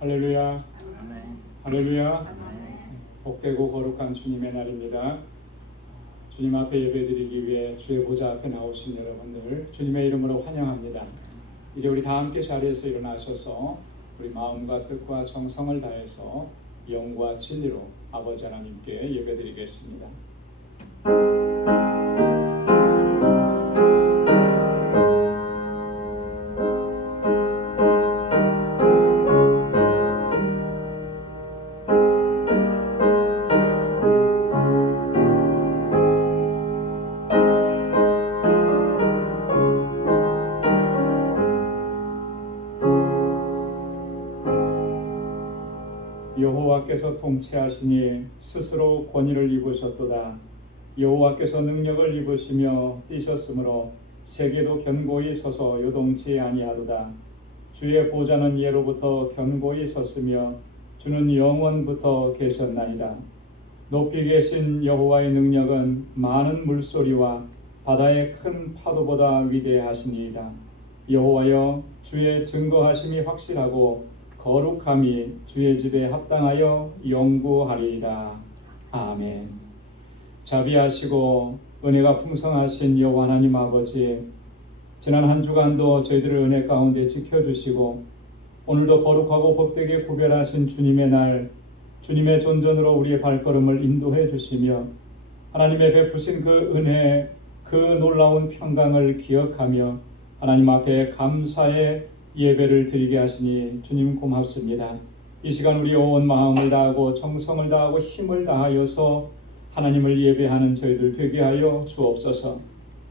할렐루야, 아멘. 할렐루야. 아멘. 복되고 거룩한 주님의 날입니다. 주님 앞에 예배드리기 위해 주의 보좌 앞에 나오신 여러분들 주님의 이름으로 환영합니다. 이제 우리 다 함께 자리에서 일어나셔서 우리 마음과 뜻과 정성을 다해서 영과 진리로 아버지 하나님께 예배드리겠습니다. 여호와께서 통치하시니 스스로 권위를 입으셨도다. 여호와께서 능력을 입으시며 뛰셨으므로 세계도 견고히 서서 요동치 아니하도다. 주의 보좌는 예로부터 견고히 섰으며 주는 영원부터 계셨나이다. 높이 계신 여호와의 능력은 많은 물소리와 바다의 큰 파도보다 위대하시니이다. 여호와여, 주의 증거하심이 확실하고 거룩함이 주의 집에 합당하여 영구하리이다. 아멘. 자비하시고 은혜가 풍성하신 여호와 하나님 아버지, 지난 한 주간도 저희들을 은혜 가운데 지켜주시고 오늘도 거룩하고 복되게 구별하신 주님의 날, 주님의 존전으로 우리의 발걸음을 인도해 주시며 하나님의 베푸신 그 은혜, 그 놀라운 평강을 기억하며 하나님 앞에 감사의 예배를 드리게 하시니 주님 고맙습니다. 이 시간 우리 온 마음을 다하고 정성을 다하고 힘을 다하여서 하나님을 예배하는 저희들 되게 하여 주옵소서.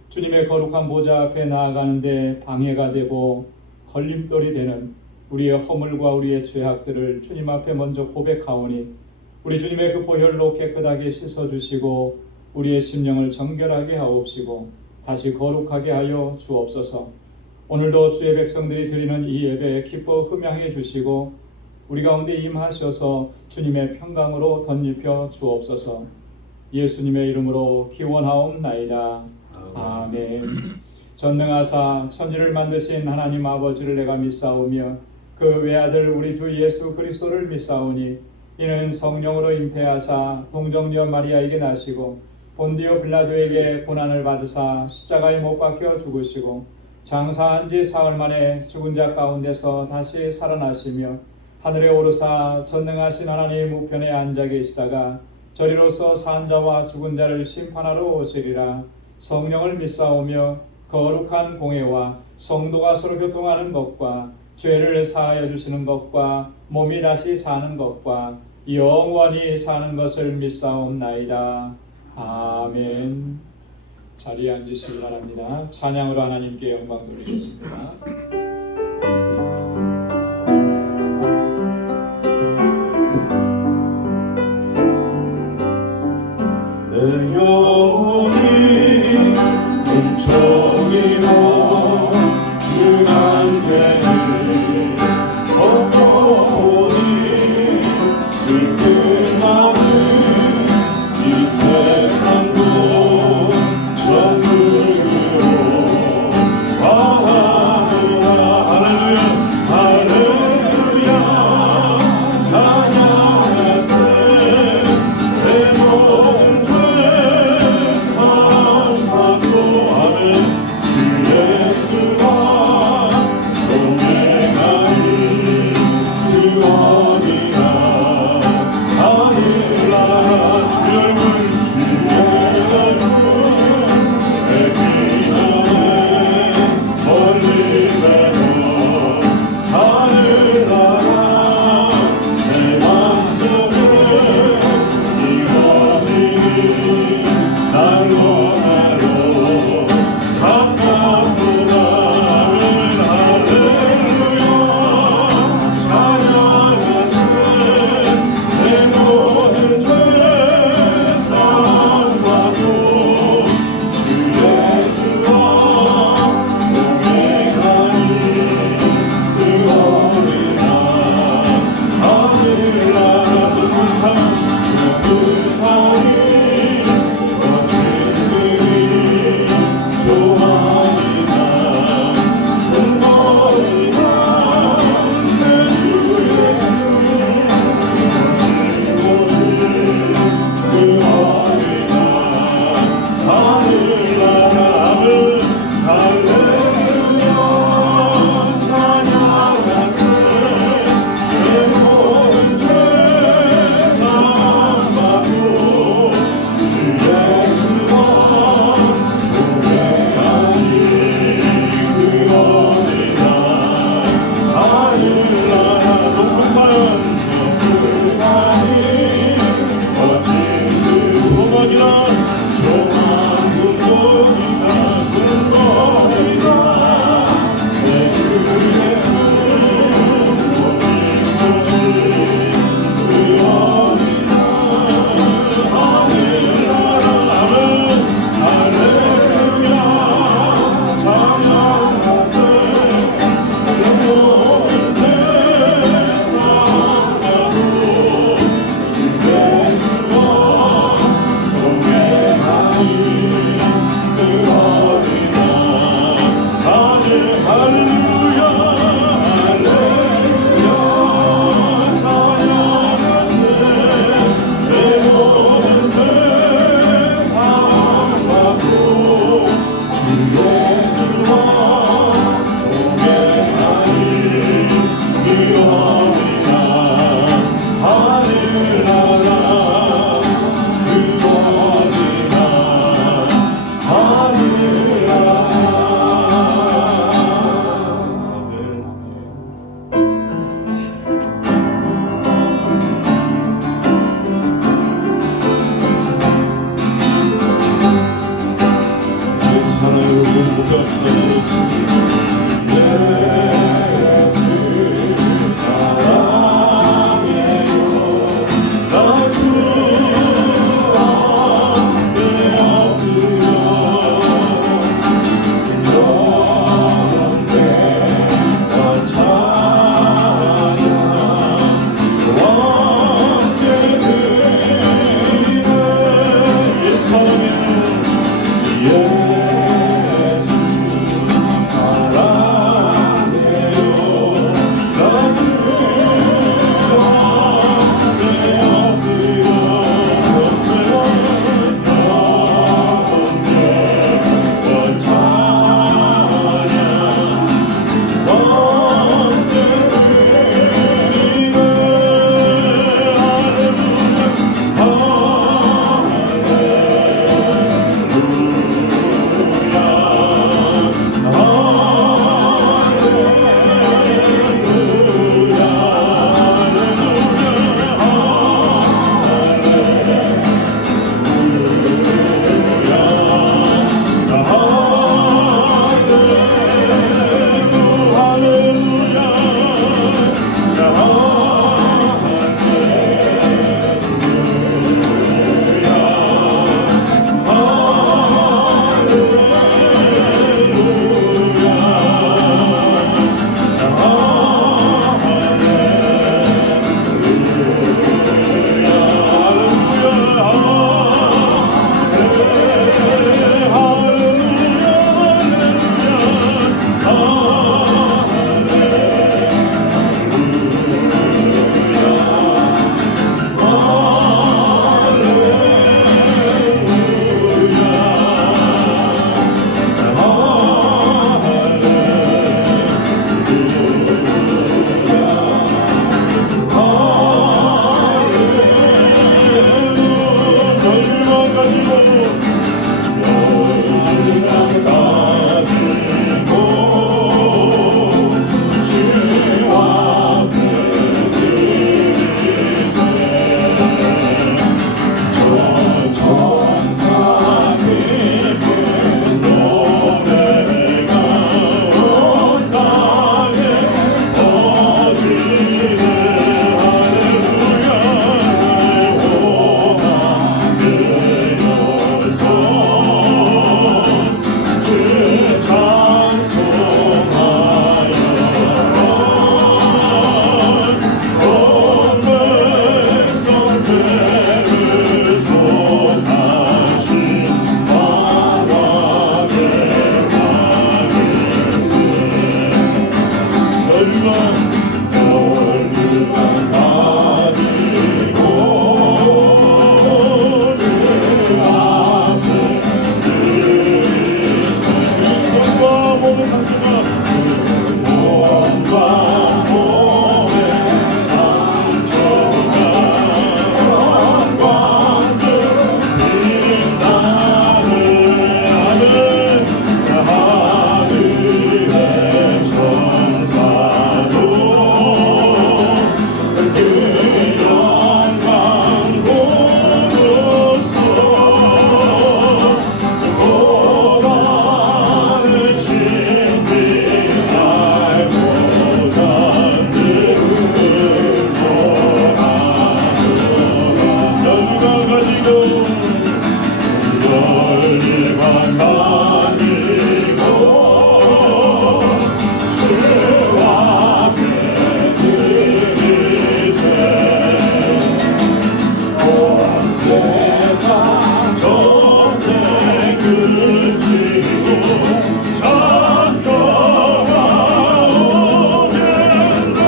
주님의 거룩한 보좌 앞에 나아가는데 방해가 되고 걸림돌이 되는 우리의 허물과 우리의 죄악들을 주님 앞에 먼저 고백하오니 우리 주님의 그 보혈로 깨끗하게 씻어주시고 우리의 심령을 정결하게 하옵시고 다시 거룩하게 하여 주옵소서. 오늘도 주의 백성들이 드리는 이 예배에 기뻐 흠양해 주시고 우리 가운데 임하셔서 주님의 평강으로 덧입혀 주옵소서. 예수님의 이름으로 기원하옵나이다. 아멘. 전능하사 천지를 만드신 하나님 아버지를 내가 믿사오며 그 외아들 우리 주 예수 그리스도를 믿사오니 이는 성령으로 잉태하사 동정녀 마리아에게 나시고 본디오 빌라도에게 고난을 받으사 십자가에 못 박혀 죽으시고 장사한 지 사흘 만에 죽은 자 가운데서 다시 살아나시며 하늘에 오르사 전능하신 하나님 우편에 앉아 계시다가 저리로서 산 자와 죽은 자를 심판하러 오시리라. 성령을 믿사오며 거룩한 공회와 성도가 서로 교통하는 것과 죄를 사하여 주시는 것과 몸이 다시 사는 것과 영원히 사는 것을 믿사옵나이다. 아멘. 자리에 앉으시기 바랍니다. 찬양으로 하나님께 영광 돌리겠습니다. 내 영혼이 은총이로 중한 죄를 엎어오니 슬픔 많은 이 세상도 전국으로 와하노라. 할렐루야 할렐루야 찬양하세. 내 모든 죄 사함받고 아멘. 주 예수와 동행하니 그 어디나 하늘나라. 주 얼굴 주의 얼굴 내 비난에 멀리 배도 하늘나라. 내 맘속에 이루어지니 날로 날로 가깝도다. 아멘. 할렐루야 찬양하세. 내 모든 죄 사함받고 주 예수와 동행하니 그 어디나 하늘나라. 높은 산 높은 산이 거친 들이 좋아하니라. 큰 거리다 내 주 예수 너희만 가지고 주 앞에 저 천사 깊은 노래가 온 땅에 퍼지네. 할렐루야 오만 들려서 주 찬송하여 온 백성 죄를 속하신 마라게 하겠으. 널루가 가지고 주 앞에 손과 몸의 상처가 몸과 몸의 상처가 영광을 빛나네. 아멘. 하늘의 천사도 그 영광 보고서 고난의 신비 알고자 눈을 보아노라. 너희가 가지고 너희만 가지고 주 앞에 드리세. 온 세상 전쟁 그치고 잡혀가 오겠네.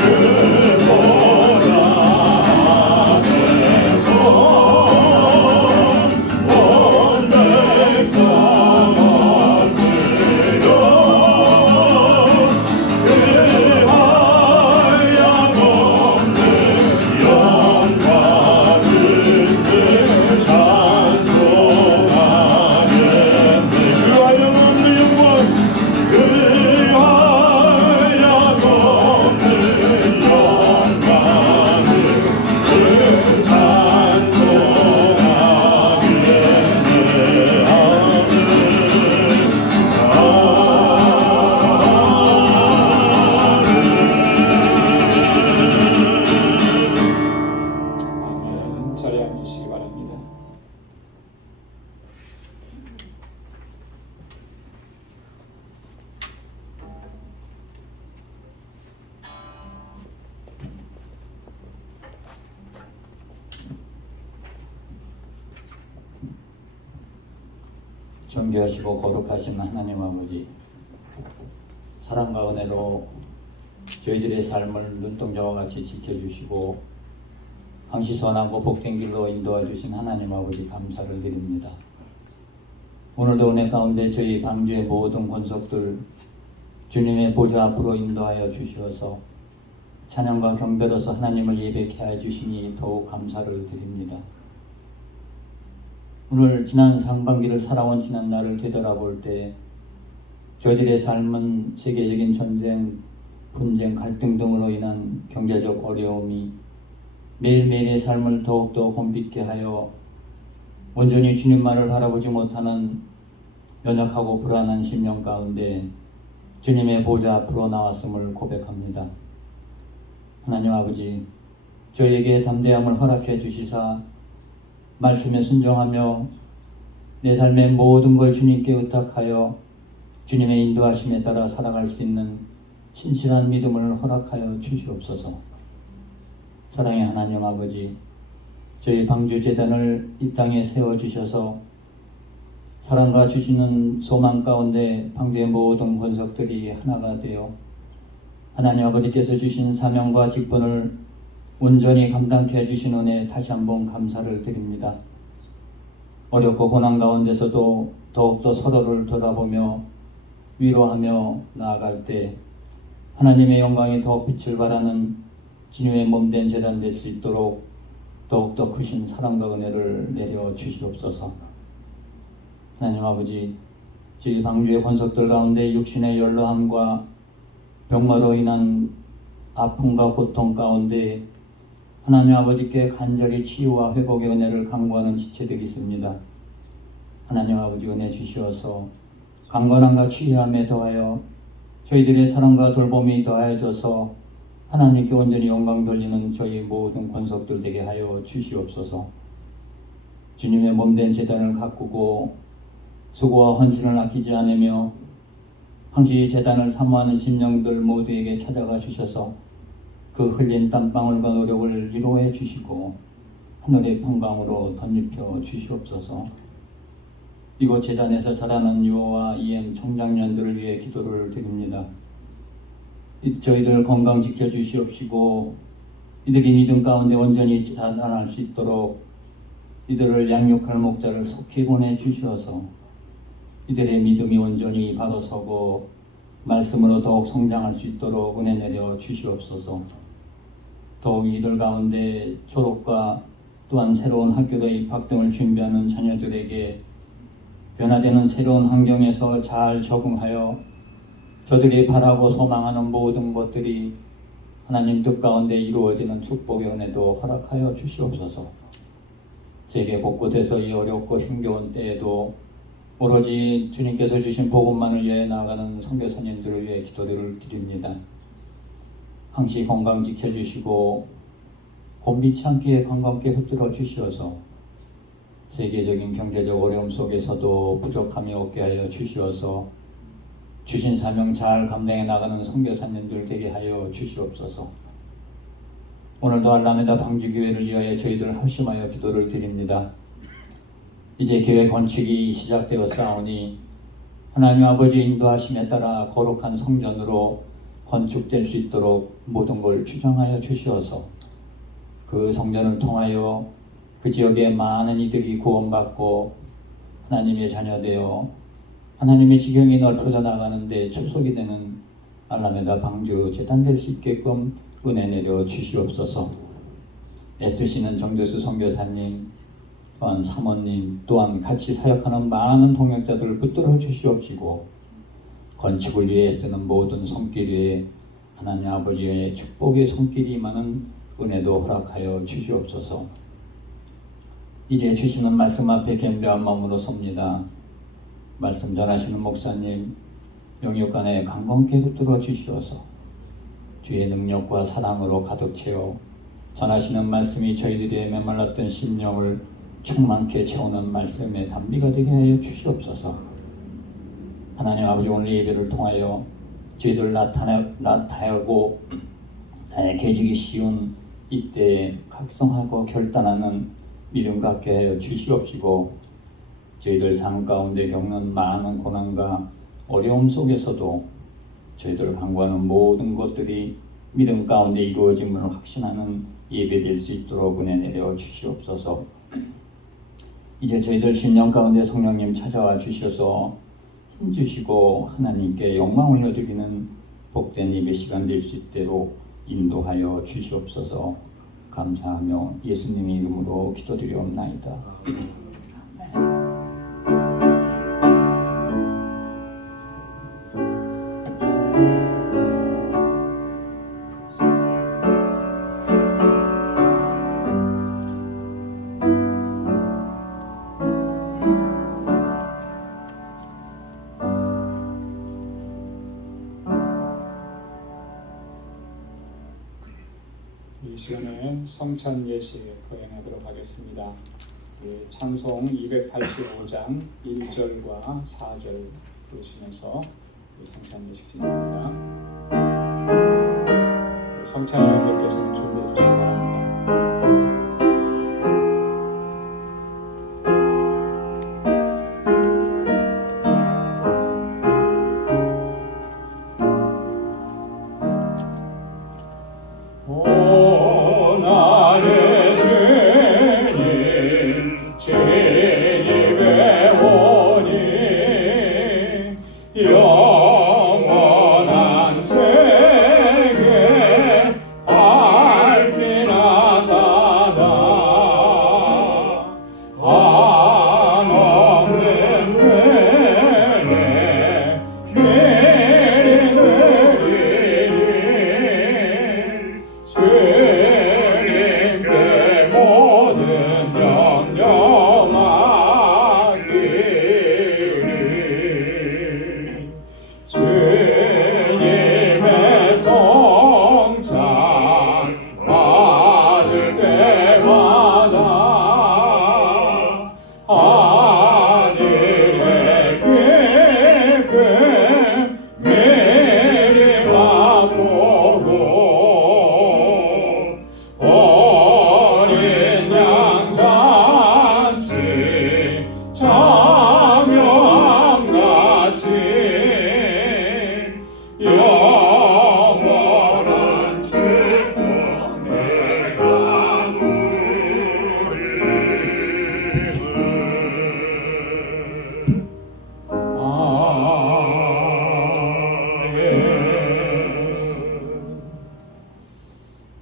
그 보라 앞에서 온 백성 엎드려 그 한량 없는 영광을 찬송하겠네. 그 한량 없는 영광, 그 한량 없는 영광을 찬송하겠네. 아멘. 자리에 앉으시기 바랍니다. 존귀하시고 거룩하신 하나님 아버지, 사랑과 은혜로 저희들의 삶을 눈동자와 같이 지켜주시고 항시 선하고 복된 길로 인도해 주신 하나님 아버지 감사를 드립니다. 오늘도 은혜 가운데 저희 방주의 모든 권속들 주님의 보좌 앞으로 인도하여 주시어서 찬양과 경배로서 하나님을 예배케 하여 주시니 더욱 감사를 드립니다. 오늘 지난 상반기를 살아온 지난 날을 되돌아볼 때 저희들의 삶은 세계적인 전쟁, 분쟁, 갈등 등으로 인한 경제적 어려움이 매일매일의 삶을 더욱더 곤빛게 하여 온전히 주님만을 바라보지 못하는 연약하고 불안한 심령 가운데 주님의 보좌 앞으로 나왔음을 고백합니다. 하나님 아버지, 저희에게 담대함을 허락해 주시사 말씀에 순종하며 내 삶의 모든 걸 주님께 의탁하여 주님의 인도하심에 따라 살아갈 수 있는 신실한 믿음을 허락하여 주시옵소서. 사랑의 하나님 아버지, 저희 방주재단을 이 땅에 세워주셔서 사랑과 주시는 소망 가운데 방주의 모든 권속들이 하나가 되어 하나님 아버지께서 주신 사명과 직분을 온전히 감당케 해주신 은혜에 다시 한번 감사를 드립니다. 어렵고 고난 가운데서도 더욱더 서로를 돌아보며 위로하며 나아갈 때 하나님의 영광이 더욱 빛을 발하는 진유의 몸된 제단 될 수 있도록 더욱더 크신 사랑과 은혜를 내려 주시옵소서. 하나님 아버지, 저희 방주의 권속들 가운데 육신의 연로함과 병마로 인한 아픔과 고통 가운데 하나님 아버지께 간절히 치유와 회복의 은혜를 간구하는 지체들이 있습니다. 하나님 아버지 은혜 주시어서 강건함과 치유함에 더하여 저희들의 사랑과 돌봄이 더하여져서 하나님께 온전히 영광 돌리는 저희 모든 권속들 되게 하여 주시옵소서. 주님의 몸된 제단을 가꾸고 수고와 헌신을 아끼지 않으며 항시 제단을 사모하는 심령들 모두에게 찾아가 주셔서 그 흘린 땀방울과 노력을 위로해 주시고 하늘의 평강으로 덧입혀 주시옵소서. 이곳 제단에서 자라는 유호와 EM 청장년들을 위해 기도를 드립니다. 저희들 건강 지켜주시옵시고 이들이 믿음 가운데 온전히 자라날 수 있도록 이들을 양육할 목자를 속히 보내주셔서 이들의 믿음이 온전히 바로서고 말씀으로 더욱 성장할 수 있도록 은혜 내려 주시옵소서. 더욱 이들 가운데 졸업과 또한 새로운 학교에 입학 등을 준비하는 자녀들에게 변화되는 새로운 환경에서 잘 적응하여 저들이 바라고 소망하는 모든 것들이 하나님 뜻 가운데 이루어지는 축복의 은혜도 허락하여 주시옵소서. 세계 곳곳에서 이 어렵고 힘겨운 때에도 오로지 주님께서 주신 복음만을 위해 나아가는 선교사님들을 위해 기도를 드립니다. 항시 건강 지켜주시고 곤비치 않게 건강케 흡들어 주시어서 세계적인 경제적 어려움 속에서도 부족함이 없게 하여 주시어서 주신 사명 잘 감당해 나가는 선교사님들 되게 하여 주시옵소서. 오늘도 알라메다 방주교회를 위하여 저희들 합심하여 기도를 드립니다. 이제 교회 건축이 시작되어 싸우니 하나님 아버지의 인도하심에 따라 거룩한 성전으로 건축될 수 있도록 모든 걸 주장하여 주시어서 그 성전을 통하여 그 지역의 많은 이들이 구원받고 하나님의 자녀되어 하나님의 지경이 넓혀져 나가는데 축복이 되는 알라메다 방주 재단 될 수 있게끔 은혜 내려 주시옵소서. 애쓰시는 정교수 선교사님 또한 사모님 또한 같이 사역하는 많은 동역자들을 붙들어 주시옵시고 건축을 위해 쓰는 모든 손길 위에 하나님 아버지의 축복의 손길이 임하는 은혜도 허락하여 주시옵소서. 이제 주시는 말씀 앞에 겸비한 마음으로 섭니다. 말씀 전하시는 목사님 영육간에 강건케 붙들어 주시어서 주의 능력과 사랑으로 가득 채워 전하시는 말씀이 저희들의 메말랐던 심령을 충만케 채우는 말씀의 단비가 되게 하여 주시옵소서. 하나님 아버지 오늘 예배를 통하여 저희들 나타나고 개지기 쉬운 이때에 각성하고 결단하는 믿음 갖게 하여 주시옵시고 저희들 삶 가운데 겪는 많은 고난과 어려움 속에서도 저희들 간구하는 모든 것들이 믿음 가운데 이루어짐을 확신하는 예배될 수 있도록 은혜 내려 주시옵소서. 이제 저희들 심령 가운데 성령님 찾아와 주셔서 힘주시고 하나님께 영광 올려드리는 복된 예배 시간 될 수 있도록 인도하여 주시옵소서. 감사하며 예수님의 이름으로 기도드리옵나이다. 이 시간에 성찬 예식 거행하도록 하겠습니다. 찬송 285장 1절과 4절 부르시면서 성찬 예식 진행합니다. 성찬위원들께서는 준비해 주시기 바랍니다. 영원한 생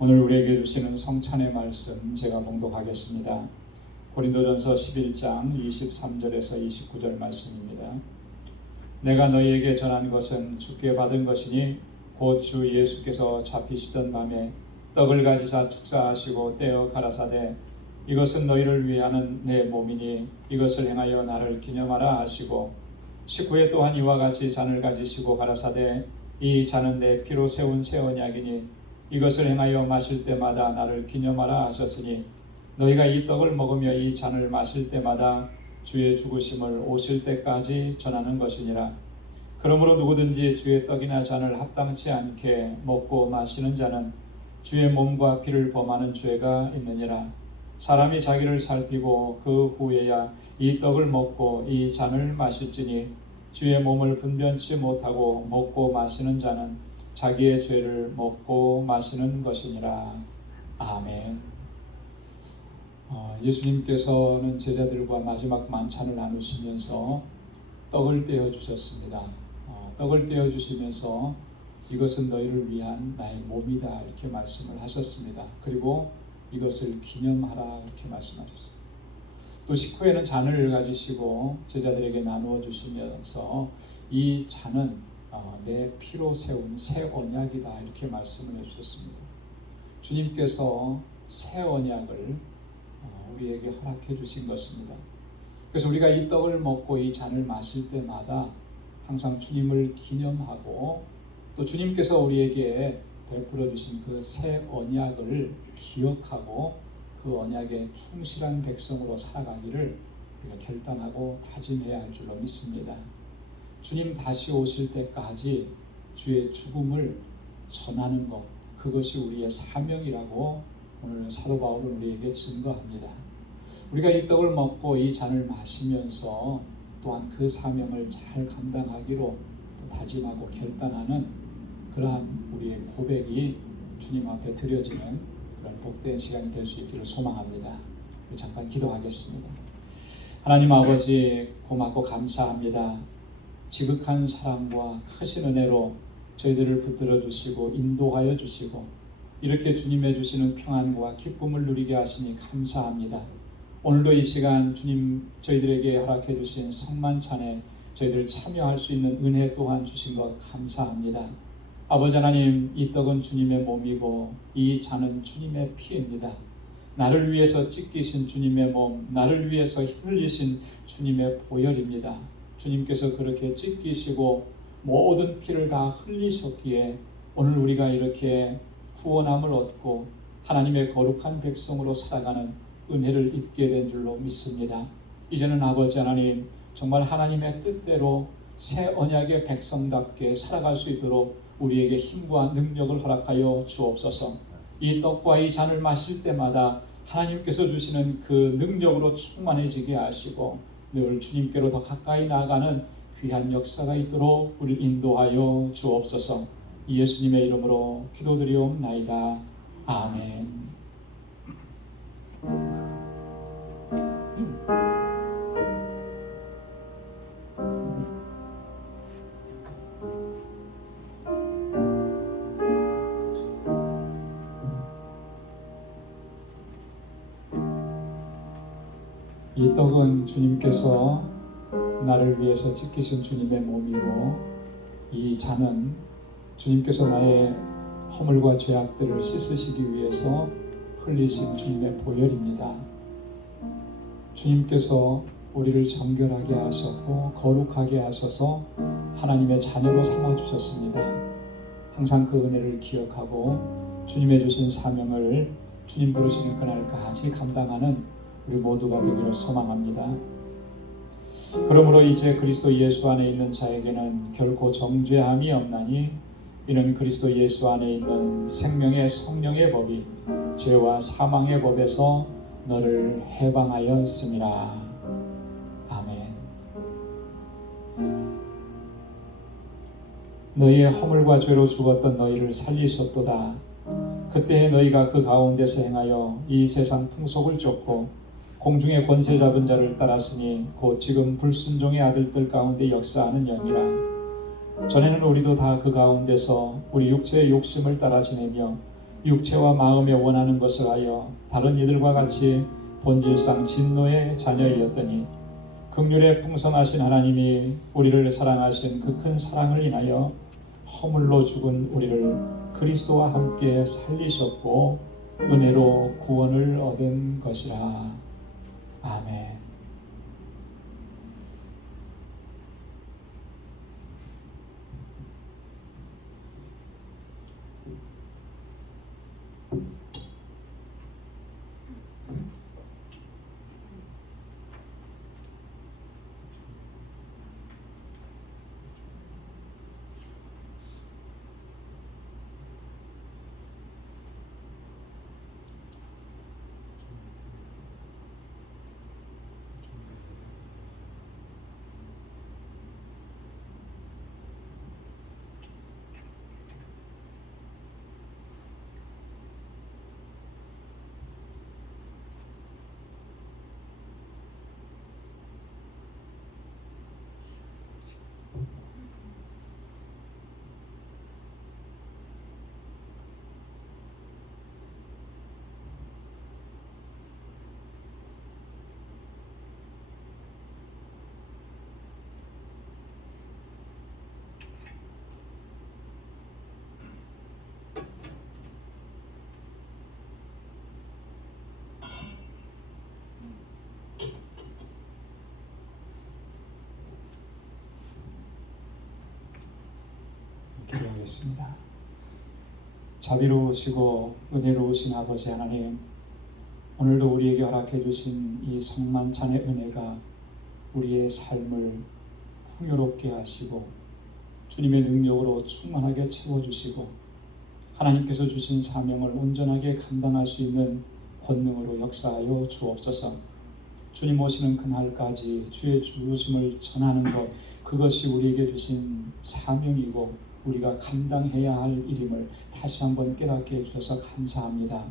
오늘 우리에게 주시는 성찬의 말씀 제가 봉독하겠습니다. 고린도전서 11장 23절에서 29절 말씀입니다. 내가 너희에게 전한 것은 주께 받은 것이니 곧 주 예수께서 잡히시던 밤에 떡을 가지사 축사하시고 떼어 가라사대 이것은 너희를 위하는 내 몸이니 이것을 행하여 나를 기념하라 하시고 식후에 또한 이와 같이 잔을 가지시고 가라사대 이 잔은 내 피로 세운 새 언약이니 이것을 행하여 마실 때마다 나를 기념하라 하셨으니 너희가 이 떡을 먹으며 이 잔을 마실 때마다 주의 죽으심을 오실 때까지 전하는 것이니라. 그러므로 누구든지 주의 떡이나 잔을 합당치 않게 먹고 마시는 자는 주의 몸과 피를 범하는 죄가 있느니라. 사람이 자기를 살피고 그 후에야 이 떡을 먹고 이 잔을 마실지니 주의 몸을 분변치 못하고 먹고 마시는 자는 자기의 죄를 먹고 마시는 것이니라. 아멘. 예수님께서는 제자들과 마지막 만찬을 나누시면서 떡을 떼어 주셨습니다. 떡을 떼어 주시면서 이것은 너희를 위한 나의 몸이다 이렇게 말씀을 하셨습니다. 그리고 이것을 기념하라 이렇게 말씀하셨습니다. 또 식후에는 잔을 가지시고 제자들에게 나누어 주시면서 이 잔은 내 피로 세운 새 언약이다 이렇게 말씀을 해주셨습니다. 주님께서 새 언약을 우리에게 허락해 주신 것입니다. 그래서 우리가 이 떡을 먹고 이 잔을 마실 때마다 항상 주님을 기념하고 또 주님께서 우리에게 베풀어 주신 그 새 언약을 기억하고 그 언약에 충실한 백성으로 살아가기를 우리가 결단하고 다짐해야 할 줄로 믿습니다. 주님 다시 오실 때까지 주의 죽음을 전하는 것, 그것이 우리의 사명이라고 오늘 사도 바울은 우리에게 증거합니다. 우리가 이 떡을 먹고 이 잔을 마시면서 또한 그 사명을 잘 감당하기로 또 다짐하고 결단하는 그러한 우리의 고백이 주님 앞에 드려지는 그런 복된 시간이 될 수 있기를 소망합니다. 우리 잠깐 기도하겠습니다. 하나님 아버지 고맙고 감사합니다. 지극한 사랑과 크신 은혜로 저희들을 붙들어 주시고 인도하여 주시고 이렇게 주님의 주시는 평안과 기쁨을 누리게 하시니 감사합니다. 오늘도 이 시간 주님 저희들에게 허락해 주신 성만찬에 저희들 참여할 수 있는 은혜 또한 주신 것 감사합니다. 아버지 하나님, 이 떡은 주님의 몸이고 이 잔은 주님의 피입니다. 나를 위해서 찢기신 주님의 몸, 나를 위해서 흘리신 주님의 보혈입니다. 주님께서 그렇게 찢기시고 모든 피를 다 흘리셨기에 오늘 우리가 이렇게 구원함을 얻고 하나님의 거룩한 백성으로 살아가는 은혜를 입게 된 줄로 믿습니다. 이제는 아버지 하나님, 정말 하나님의 뜻대로 새 언약의 백성답게 살아갈 수 있도록 우리에게 힘과 능력을 허락하여 주옵소서. 이 떡과 이 잔을 마실 때마다 하나님께서 주시는 그 능력으로 충만해지게 하시고 늘 주님께로 더 가까이 나아가는 귀한 역사가 있도록 우리를 인도하여 주옵소서. 예수님의 이름으로 기도드리옵나이다. 아멘. 이 떡은 주님께서 나를 위해서 찢기신 주님의 몸이고 이 잔은 주님께서 나의 허물과 죄악들을 씻으시기 위해서 흘리신 주님의 보혈입니다. 주님께서 우리를 정결하게 하셨고 거룩하게 하셔서 하나님의 자녀로 삼아주셨습니다. 항상 그 은혜를 기억하고 주님의 주신 사명을 주님 부르시는 그날까지 감당하는 우리 모두가 되기를 소망합니다. 그러므로 이제 그리스도 예수 안에 있는 자에게는 결코 정죄함이 없나니 이는 그리스도 예수 안에 있는 생명의 성령의 법이 죄와 사망의 법에서 너를 해방하였음이라. 아멘. 너희의 허물과 죄로 죽었던 너희를 살리셨도다. 그때에 너희가 그 가운데서 행하여 이 세상 풍속을 쫓고 공중의 권세 잡은 자를 따랐으니 곧 지금 불순종의 아들들 가운데 역사하는 영이라. 전에는 우리도 다 그 가운데서 우리 육체의 욕심을 따라 지내며 육체와 마음에 원하는 것을 하여 다른 이들과 같이 본질상 진노의 자녀이었더니 긍휼에 풍성하신 하나님이 우리를 사랑하신 그 큰 사랑을 인하여 허물로 죽은 우리를 그리스도와 함께 살리셨고 은혜로 구원을 얻은 것이라. 아멘. 기도하겠습니다. 자비로우시고 은혜로우신 아버지 하나님, 오늘도 우리에게 허락해 주신 이 성만찬의 은혜가 우리의 삶을 풍요롭게 하시고 주님의 능력으로 충만하게 채워주시고 하나님께서 주신 사명을 온전하게 감당할 수 있는 권능으로 역사하여 주옵소서. 주님 오시는 그날까지 주의 주심을 전하는 것, 그것이 우리에게 주신 사명이고 우리가 감당해야 할 일임을 다시 한번 깨닫게 해주셔서 감사합니다.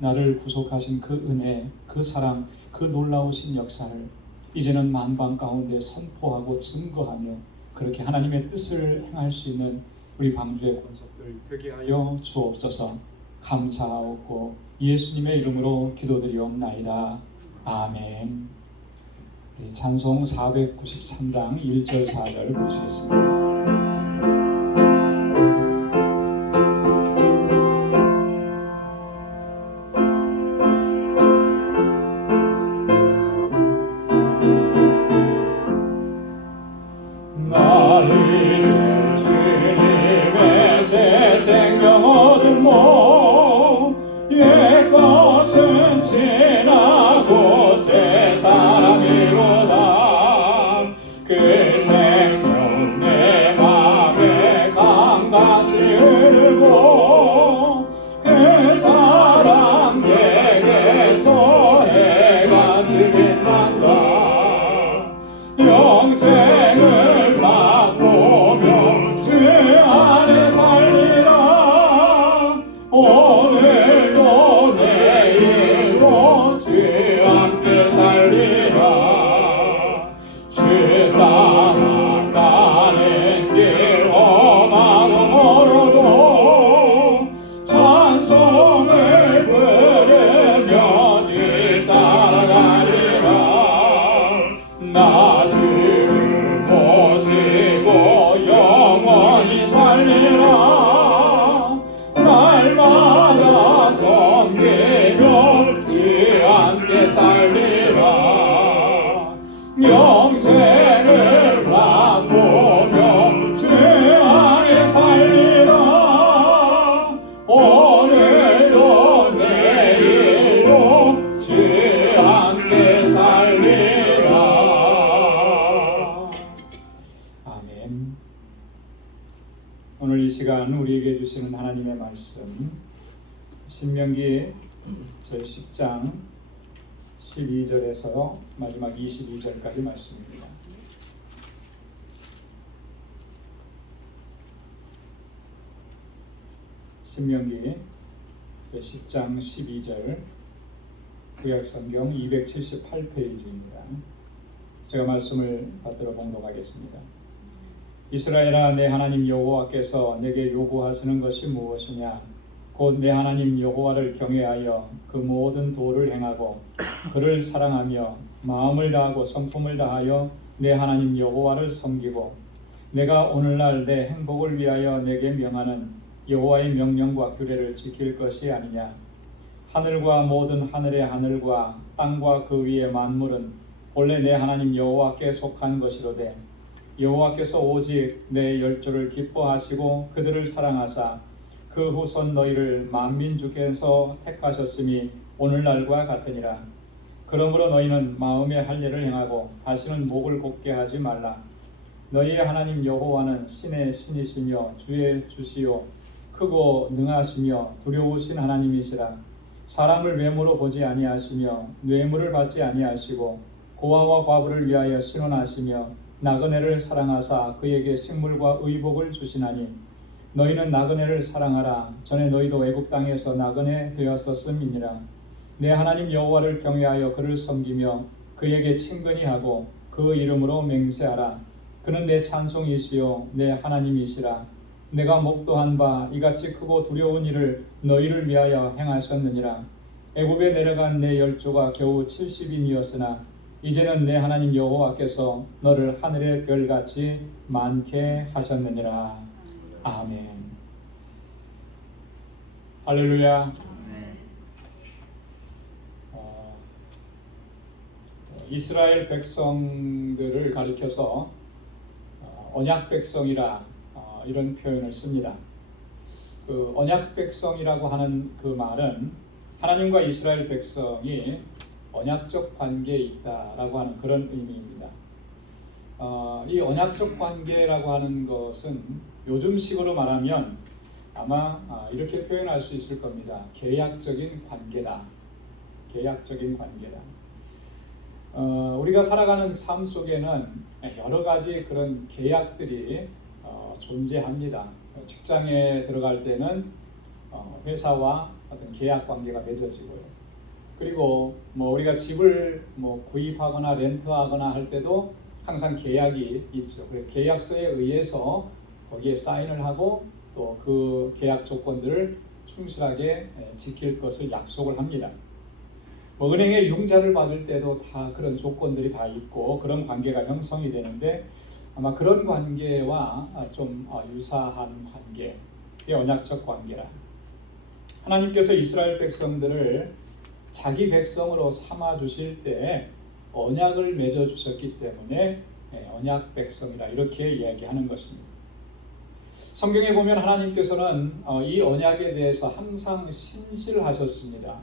나를 구속하신 그 은혜, 그 사랑, 그 놀라우신 역사를 이제는 만방 가운데 선포하고 증거하며 그렇게 하나님의 뜻을 행할 수 있는 우리 방주의 권속들 되게 하여 주옵소서. 감사하옵고 예수님의 이름으로 기도드리옵나이다. 아멘. 찬송 493장 1절 4절 보시겠습니다. 생명 얻은 몸 옛것은 지나고 새 사람이로다. 그 생명 내 맘에 강같이 흐르고 그 사랑 내게서 해같이 빛난다. 영생을 맛보며 주 안에 살리라. 오늘도 내일도 주 함께 살리라. 주 따라가는 길 험하고 멀어도 찬송을 부르며 뒤따라가리라. 나 주를 모시고 영원히 살리라. 날마다 섬기며 주 함께 살리라. 영생을 맛보며 주 안에 살리라. 오늘도 내일도 주 함께 살리라. 아멘. 오늘 이 시간 우리에게 주시는 하나님의 말씀, 신명기 제10장 12절에서 마지막 22절까지 말씀입니다. 신명기 제10장 12절, 구약성경 278페이지입니다. 제가 말씀을 받들어 봉독하겠습니다. 이스라엘아, 내 하나님 여호와께서 내게 요구하시는 것이 무엇이냐? 곧 내 하나님 여호와를 경외하여 그 모든 도를 행하고 그를 사랑하며 마음을 다하고 성품을 다하여 내 하나님 여호와를 섬기고 내가 오늘날 내 행복을 위하여 내게 명하는 여호와의 명령과 규례를 지킬 것이 아니냐. 하늘과 모든 하늘의 하늘과 땅과 그 위의 만물은 본래 내 하나님 여호와께 속한 것이로되 여호와께서 오직 내 열조를 기뻐하시고 그들을 사랑하사 그 후손 너희를 만민 중에서 택하셨음이 오늘날과 같으니라. 그러므로 너희는 마음의 할례를 행하고 다시는 목을 곱게 하지 말라. 너희의 하나님 여호와는 신의 신이시며 주의 주시요 크고 능하시며 두려우신 하나님이시라. 사람을 외모로 보지 아니하시며 뇌물을 받지 아니하시고 고아와 과부를 위하여 신원하시며 나그네를 사랑하사 그에게 식물과 의복을 주시나니 너희는 나그네를 사랑하라. 전에 너희도 애굽 땅에서 나그네 되었었음이니라. 내 하나님 여호와를 경외하여 그를 섬기며 그에게 친근히 하고 그 이름으로 맹세하라. 그는 내 찬송이시요 내 하나님이시라. 내가 목도한 바 이같이 크고 두려운 일을 너희를 위하여 행하셨느니라. 애굽에 내려간 내 열조가 겨우 70인이었으나 이제는 내 하나님 여호와께서 너를 하늘의 별같이 많게 하셨느니라. 아멘. 할렐루야. 이스라엘 백성들을 가리켜서 언약 백성이라 이런 표현을 씁니다. 그 언약 백성이라고 하는 그 말은 하나님과 이스라엘 백성이 언약적 관계에 있다라고 하는 그런 의미입니다. 이 언약적 관계라고 하는 것은 요즘식으로 말하면 아마 이렇게 표현할 수 있을 겁니다. 계약적인 관계다. 계약적인 관계다. 우리가 살아가는 삶 속에는 여러 가지 그런 계약들이 존재합니다. 직장에 들어갈 때는 회사와 어떤 계약 관계가 맺어지고요. 그리고 우리가 집을 구입하거나 렌트하거나 할 때도 항상 계약이 있죠. 그래서 계약서에 의해서 거기에 사인을 하고 또 그 계약 조건들을 충실하게 지킬 것을 약속을 합니다. 은행에 융자를 받을 때도 다 그런 조건들이 다 있고 그런 관계가 형성이 되는데 아마 그런 관계와 좀 유사한 관계, 이 언약적 관계라. 하나님께서 이스라엘 백성들을 자기 백성으로 삼아 주실 때 언약을 맺어 주셨기 때문에 언약 백성이라 이렇게 이야기하는 것입니다. 성경에 보면 하나님께서는 이 언약에 대해서 항상 신실하셨습니다.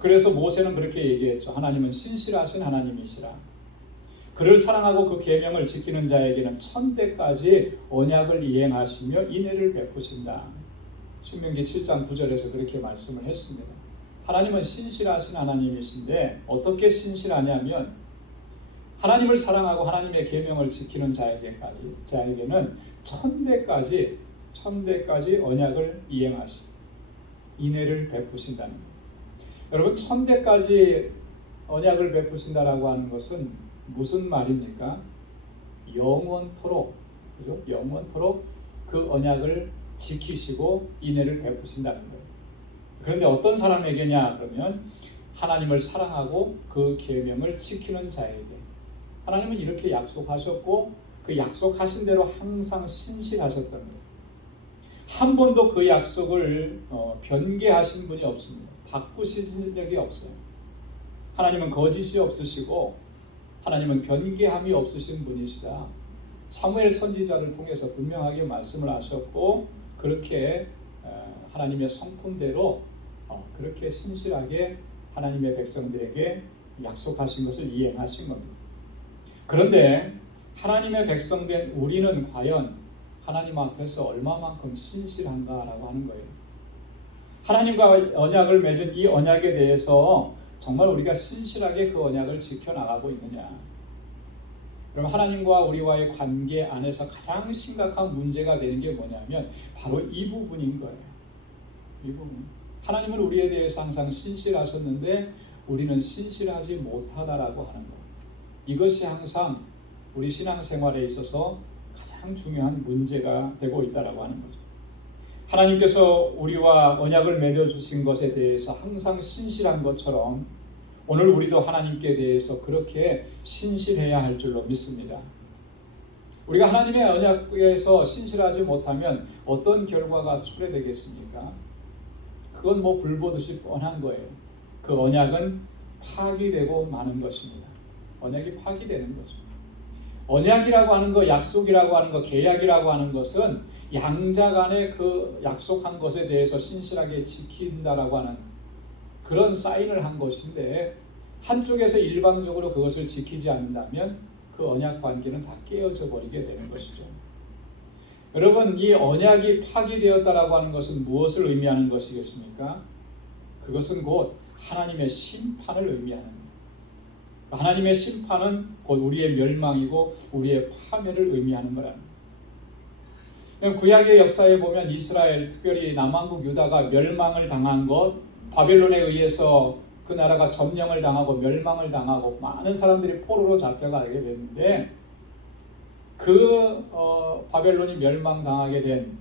그래서 모세는 그렇게 얘기했죠. 하나님은 신실하신 하나님이시라. 그를 사랑하고 그 계명을 지키는 자에게는 천대까지 언약을 이행하시며 인애를 베푸신다. 신명기 7장 9절에서 그렇게 말씀을 했습니다. 하나님은 신실하신 하나님이신데 어떻게 신실하냐면 하나님을 사랑하고 하나님의 계명을 지키는 자에게는 천대까지 언약을 이행하시 인애를 베푸신다는 거예요. 여러분, 천대까지 언약을 베푸신다라고 하는 것은 무슨 말입니까? 영원토록, 그죠? 영원토록 그 언약을 지키시고 인애를 베푸신다는 거예요. 그런데 어떤 사람에게냐 그러면 하나님을 사랑하고 그 계명을 지키는 자에게 하나님은 이렇게 약속하셨고 그 약속하신 대로 항상 신실하셨던 거예요. 한 번도 그 약속을 변개하신 분이 없습니다. 바꾸신 적이 없어요. 하나님은 거짓이 없으시고 하나님은 변개함이 없으신 분이시다. 사무엘 선지자를 통해서 분명하게 말씀을 하셨고 그렇게 하나님의 성품대로 그렇게 신실하게 하나님의 백성들에게 약속하신 것을 이행하신 겁니다. 그런데 하나님의 백성된 우리는 과연 하나님 앞에서 얼마만큼 신실한가라고 하는 거예요. 하나님과 언약을 맺은 이 언약에 대해서 정말 우리가 신실하게 그 언약을 지켜나가고 있느냐. 그럼 하나님과 우리와의 관계 안에서 가장 심각한 문제가 되는 게 뭐냐면 바로 이 부분인 거예요. 이 부분. 하나님은 우리에 대해서 항상 신실하셨는데 우리는 신실하지 못하다라고 하는 거예요. 이것이 항상 우리 신앙생활에 있어서 가장 중요한 문제가 되고 있다라고 하는 거죠. 하나님께서 우리와 언약을 맺어 주신 것에 대해서 항상 신실한 것처럼 오늘 우리도 하나님께 대해서 그렇게 신실해야 할 줄로 믿습니다. 우리가 하나님의 언약에서 신실하지 못하면 어떤 결과가 초래되겠습니까? 그건 뭐 불보듯이 뻔한 거예요. 그 언약은 파기되고 마는 것입니다. 언약이 파기되는 거죠. 언약이라고 하는 것, 약속이라고 하는 것, 계약이라고 하는 것은 양자 간에 그 약속한 것에 대해서 신실하게 지킨다라고 하는 그런 사인을 한 것인데, 한쪽에서 일방적으로 그것을 지키지 않는다면 그 언약 관계는 다 깨어져 버리게 되는 것이죠. 여러분, 이 언약이 파기되었다라고 하는 것은 무엇을 의미하는 것이겠습니까? 그것은 곧 하나님의 심판을 의미하는 거예요. 하나님의 심판은 곧 우리의 멸망이고 우리의 파멸을 의미하는 거라는 거예요. 구약의 역사에 보면 이스라엘, 특별히 남왕국 유다가 멸망을 당한 것, 바벨론에 의해서 그 나라가 점령을 당하고 멸망을 당하고 많은 사람들이 포로로 잡혀가게 됐는데, 그 바벨론이 멸망당하게 된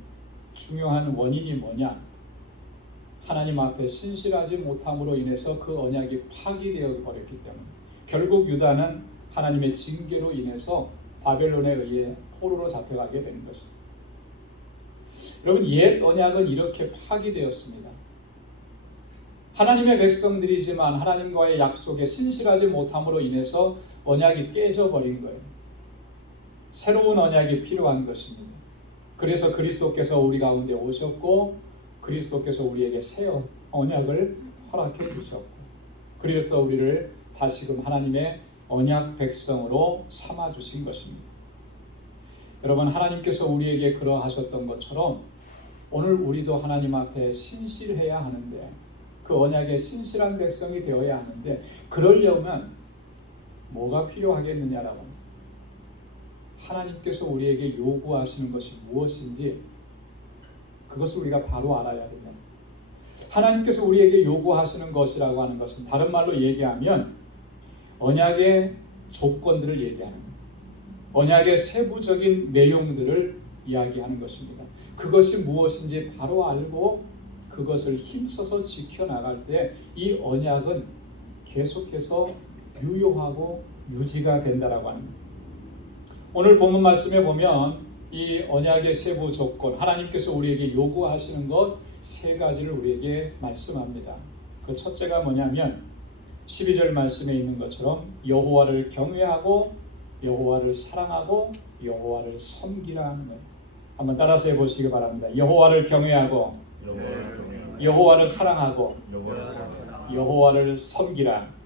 중요한 원인이 뭐냐? 하나님 앞에 신실하지 못함으로 인해서 그 언약이 파기되어 버렸기 때문에 결국 유다는 하나님의 징계로 인해서 바벨론에 의해 포로로 잡혀가게 되는 것입니다. 여러분, 옛 언약은 이렇게 파기되었습니다. 하나님의 백성들이지만 하나님과의 약속에 신실하지 못함으로 인해서 언약이 깨져버린 거예요. 새로운 언약이 필요한 것입니다. 그래서 그리스도께서 우리 가운데 오셨고, 그리스도께서 우리에게 새 언약을 허락해 주셨고, 그래서 우리를 다시금 하나님의 언약 백성으로 삼아 주신 것입니다. 여러분, 하나님께서 우리에게 그러하셨던 것처럼 오늘 우리도 하나님 앞에 신실해야 하는데, 그 언약의 신실한 백성이 되어야 하는데, 그러려면 뭐가 필요하겠느냐라고 합니다. 하나님께서 우리에게 요구하시는 것이 무엇인지 그것을 우리가 바로 알아야 됩니다. 하나님께서 우리에게 요구하시는 것이라고 하는 것은 다른 말로 얘기하면 언약의 조건들을 얘기하는 거예요. 언약의 세부적인 내용들을 이야기하는 것입니다. 그것이 무엇인지 바로 알고 그것을 힘써서 지켜나갈 때 이 언약은 계속해서 유효하고 유지가 된다라고 하는 거예요. 오늘 본문 말씀에 보면 이 언약의 세부 조건, 하나님께서 우리에게 요구하시는 것 세 가지를 우리에게 말씀합니다. 그 첫째가 뭐냐면 12절 말씀에 있는 것처럼 여호와를 경외하고 여호와를 사랑하고 여호와를 섬기라 하는 거예요. 한번 따라서 해보시기 바랍니다. 여호와를 경외하고 여호와를 사랑하고 여호와를 섬기라.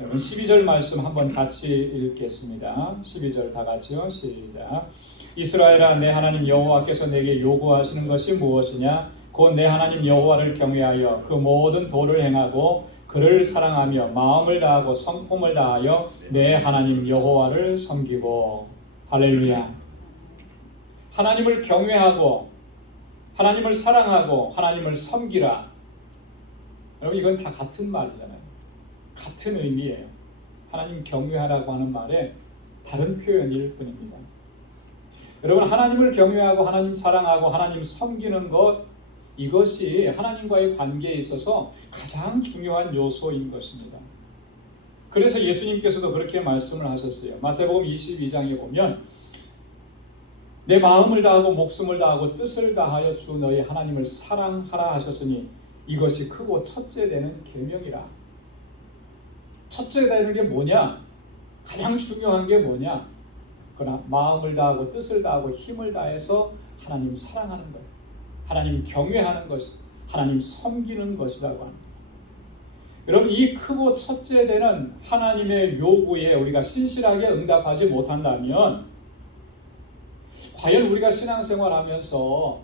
여러분, 12절 말씀 한번 같이 읽겠습니다. 12절 다 같이요. 시작. 이스라엘아, 내 하나님 여호와께서 내게 요구하시는 것이 무엇이냐? 곧 내 하나님 여호와를 경외하여 그 모든 도를 행하고 그를 사랑하며 마음을 다하고 성품을 다하여 내 하나님 여호와를 섬기고. 할렐루야. 하나님을 경외하고 하나님을 사랑하고 하나님을 섬기라. 여러분, 이건 다 같은 말이잖아요. 같은 의미예요. 하나님 경외하라고 하는 말에 다른 표현일 뿐입니다. 여러분, 하나님을 경외하고 하나님 사랑하고 하나님 섬기는 것, 이것이 하나님과의 관계에 있어서 가장 중요한 요소인 것입니다. 그래서 예수님께서도 그렇게 말씀을 하셨어요. 마태복음 22장에 보면 내 마음을 다하고 목숨을 다하고 뜻을 다하여 주 너희 하나님을 사랑하라 하셨으니 이것이 크고 첫째 되는 계명이라. 첫째 되는 게 뭐냐? 가장 중요한 게 뭐냐? 그러나 마음을 다하고 뜻을 다하고 힘을 다해서 하나님 사랑하는 것, 하나님 경외하는 것, 하나님 섬기는 것이라고 합니다. 여러분, 이 크고 첫째 되는 하나님의 요구에 우리가 신실하게 응답하지 못한다면 과연 우리가 신앙생활하면서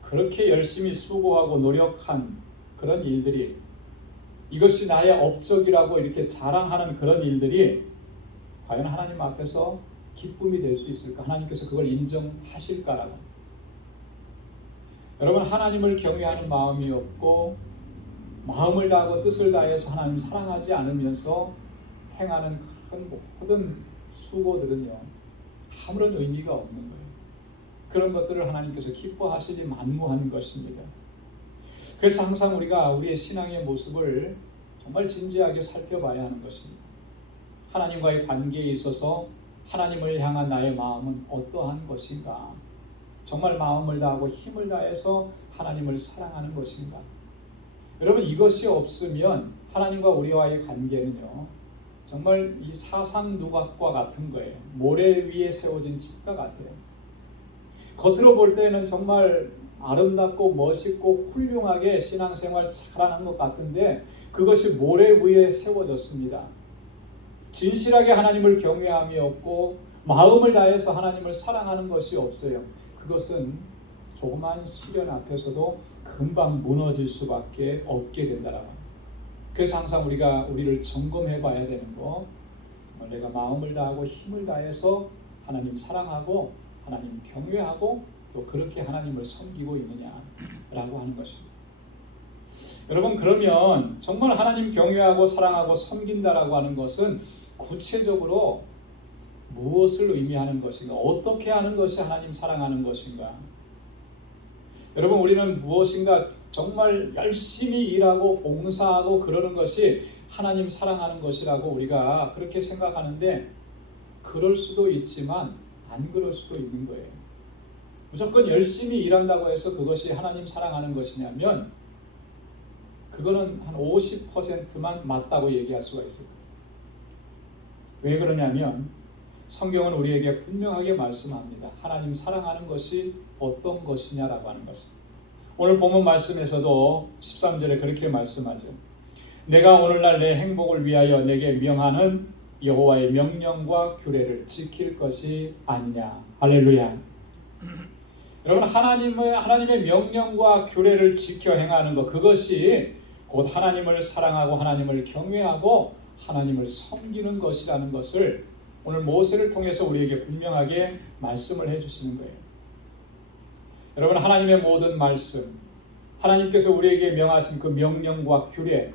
그렇게 열심히 수고하고 노력한 그런 일들이, 이것이 나의 업적이라고 이렇게 자랑하는 그런 일들이 과연 하나님 앞에서 기쁨이 될 수 있을까? 하나님께서 그걸 인정하실까라고. 여러분, 하나님을 경외하는 마음이 없고 마음을 다하고 뜻을 다해서 하나님 사랑하지 않으면서 행하는 큰 모든 수고들은요, 아무런 의미가 없는 거예요. 그런 것들을 하나님께서 기뻐하시니 만무한 것입니다. 그래서 항상 우리가 우리의 신앙의 모습을 정말 진지하게 살펴봐야 하는 것입니다. 하나님과의 관계에 있어서 하나님을 향한 나의 마음은 어떠한 것인가? 정말 마음을 다하고 힘을 다해서 하나님을 사랑하는 것인가? 여러분, 이것이 없으면 하나님과 우리와의 관계는요, 정말 이 사상 누각과 같은 거예요. 모래 위에 세워진 집과 같아요. 겉으로 볼 때는 정말 아름답고 멋있고 훌륭하게 신앙생활 잘하는 것 같은데 그것이 모래 위에 세워졌습니다. 진실하게 하나님을 경외함이 없고 마음을 다해서 하나님을 사랑하는 것이 없어요. 그것은 조그만 시련 앞에서도 금방 무너질 수밖에 없게 된다라고 합니다. 그래서 항상 우리가 우리를 점검해 봐야 되는 거, 내가 마음을 다하고 힘을 다해서 하나님 사랑하고 하나님 경외하고 또 그렇게 하나님을 섬기고 있느냐라고 하는 것입니다. 여러분, 그러면 정말 하나님 경외하고 사랑하고 섬긴다라고 하는 것은 구체적으로 무엇을 의미하는 것인가? 어떻게 하는 것이 하나님 사랑하는 것인가? 여러분, 우리는 무엇인가 정말 열심히 일하고 봉사하고 그러는 것이 하나님 사랑하는 것이라고 우리가 그렇게 생각하는데 그럴 수도 있지만 안 그럴 수도 있는 거예요. 무조건 열심히 일한다고 해서 그것이 하나님 사랑하는 것이냐면 그거는 한 50%만 맞다고 얘기할 수가 있어요. 왜 그러냐면 성경은 우리에게 분명하게 말씀합니다. 하나님 사랑하는 것이 어떤 것이냐라고 하는 것을. 오늘 본문 말씀에서도 13절에 그렇게 말씀하죠. 내가 오늘날 내 행복을 위하여 내게 명하는 여호와의 명령과 규례를 지킬 것이 아니냐. 할렐루야. 여러분, 하나님의 명령과 규례를 지켜 행하는 것, 그것이 곧 하나님을 사랑하고 하나님을 경외하고 하나님을 섬기는 것이라는 것을 오늘 모세를 통해서 우리에게 분명하게 말씀을 해주시는 거예요. 여러분, 하나님의 모든 말씀, 하나님께서 우리에게 명하신 그 명령과 규례,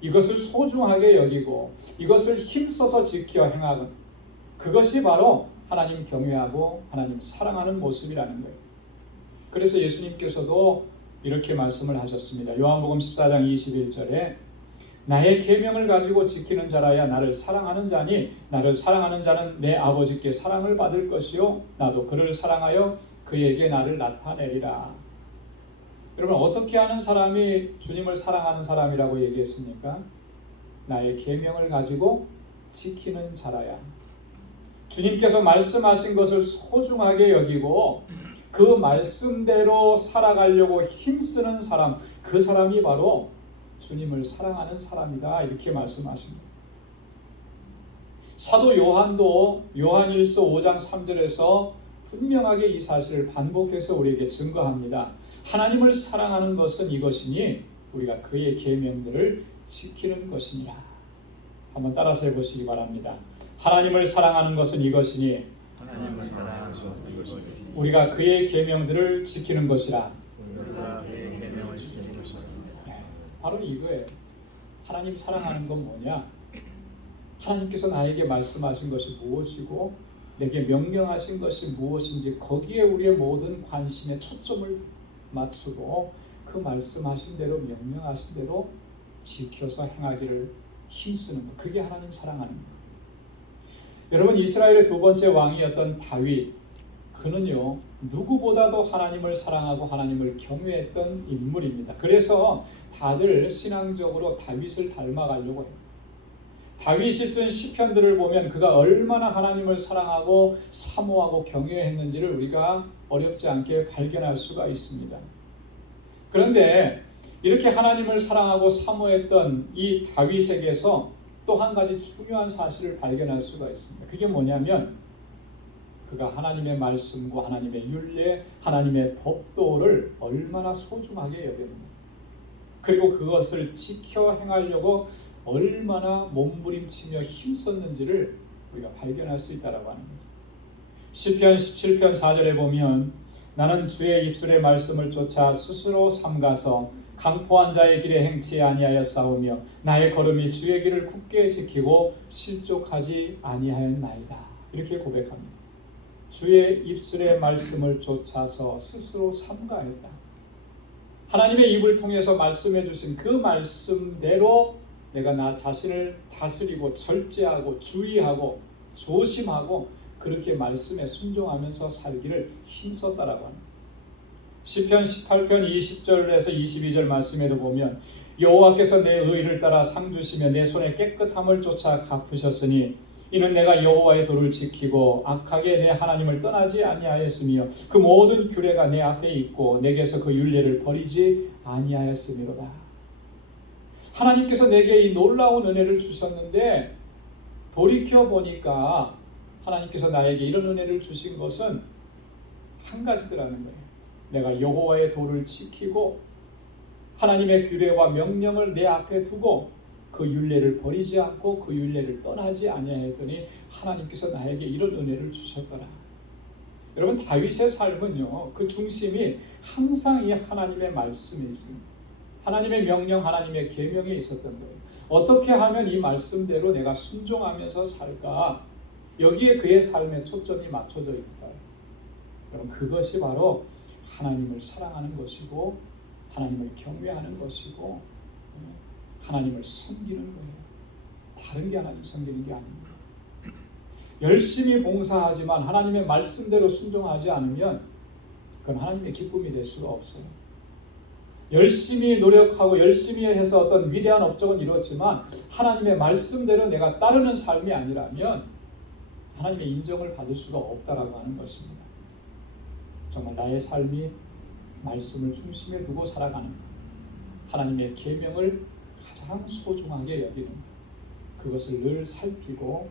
이것을 소중하게 여기고 이것을 힘써서 지켜 행하는 그것이 바로 하나님 경외하고 하나님 사랑하는 모습이라는 거예요. 그래서 예수님께서도 이렇게 말씀을 하셨습니다. 요한복음 14장 21절에 나의 계명을 가지고 지키는 자라야 나를 사랑하는 자니 나를 사랑하는 자는 내 아버지께 사랑을 받을 것이요 나도 그를 사랑하여 그에게 나를 나타내리라. 여러분, 어떻게 하는 사람이 주님을 사랑하는 사람이라고 얘기했습니까? 나의 계명을 가지고 지키는 자라야. 주님께서 말씀하신 것을 소중하게 여기고 그 말씀대로 살아가려고 힘쓰는 사람, 그 사람이 바로 주님을 사랑하는 사람이다, 이렇게 말씀하십니다. 사도 요한도 요한일서 5장 3절에서 분명하게 이 사실을 반복해서 우리에게 증거합니다. 하나님을 사랑하는 것은 이것이니 우리가 그의 계명들을 지키는 것이니라. 한번 따라서 해보시기 바랍니다. 하나님을 사랑하는 것은 이것이니 우리가 그의 계명들을 지키는 것이라. 바로 이거예요. 하나님 사랑하는 건 뭐냐? 하나님께서 나에게 말씀하신 것이 무엇이고 내게 명령하신 것이 무엇인지 거기에 우리의 모든 관심의 초점을 맞추고 그 말씀하신 대로 명령하신 대로 지켜서 행하기를 힘쓰는 것, 그게 하나님 사랑하는 것. 여러분, 이스라엘의 두 번째 왕이었던 다윗, 그는요 누구보다도 하나님을 사랑하고 하나님을 경외했던 인물입니다. 그래서 다들 신앙적으로 다윗을 닮아가려고 해요. 다윗이 쓴 시편들을 보면 그가 얼마나 하나님을 사랑하고 사모하고 경외했는지를 우리가 어렵지 않게 발견할 수가 있습니다. 그런데 이렇게 하나님을 사랑하고 사모했던 이 다윗에게서 또 한 가지 중요한 사실을 발견할 수가 있습니다. 그게 뭐냐면 그가 하나님의 말씀과 하나님의 율례, 하나님의 법도를 얼마나 소중하게 여겼는가, 그리고 그것을 지켜 행하려고 얼마나 몸부림치며 힘썼는지를 우리가 발견할 수 있다라고 하는 거죠. 시편 17편 4절에 보면 나는 주의 입술의 말씀을 쫓아 스스로 삼가서 강포한 자의 길에 행치 아니하여 싸우며 나의 걸음이 주의 길을 굳게 지키고 실족하지 아니하였나이다. 이렇게 고백합니다. 주의 입술의 말씀을 쫓아서 스스로 삼가했다. 하나님의 입을 통해서 말씀해 주신 그 말씀대로 내가 나 자신을 다스리고 절제하고 주의하고 조심하고 그렇게 말씀에 순종하면서 살기를 힘썼다라고 합니다. 시편 18편 20절에서 22절 말씀에도 보면 여호와께서 내 의를 따라 상 주시며 내 손의 깨끗함을 쫓아 갚으셨으니 이는 내가 여호와의 도를 지키고 악하게 내 하나님을 떠나지 아니하였으며 그 모든 규례가 내 앞에 있고 내게서 그 율례를 버리지 아니하였음이로다. 하나님께서 내게 이 놀라운 은혜를 주셨는데 돌이켜 보니까 하나님께서 나에게 이런 은혜를 주신 것은 한 가지더라는 거예요. 내가 여호와의 도를 지키고 하나님의 규례와 명령을 내 앞에 두고 그 율례를 버리지 않고 그 율례를 떠나지 아니하였더니 하나님께서 나에게 이런 은혜를 주셨더라. 여러분, 다윗의 삶은요, 그 중심이 항상 이 하나님의 말씀에 있습니다. 하나님의 명령, 하나님의 계명에 있었던 거예요. 어떻게 하면 이 말씀대로 내가 순종하면서 살까? 여기에 그의 삶의 초점이 맞춰져 있다. 여러분, 그것이 바로 하나님을 사랑하는 것이고 하나님을 경외하는 것이고 하나님을 섬기는 거예요. 다른 게 하나님 섬기는 게 아닙니다. 열심히 봉사하지만 하나님의 말씀대로 순종하지 않으면 그건 하나님의 기쁨이 될 수가 없어요. 열심히 노력하고 열심히 해서 어떤 위대한 업적은 이뤘지만 하나님의 말씀대로 내가 따르는 삶이 아니라면 하나님의 인정을 받을 수가 없다라고 하는 것입니다. 정말 나의 삶이 말씀을 중심에 두고 살아가는 것, 하나님의 계명을 가장 소중하게 여기는 것, 그것을 늘 살피고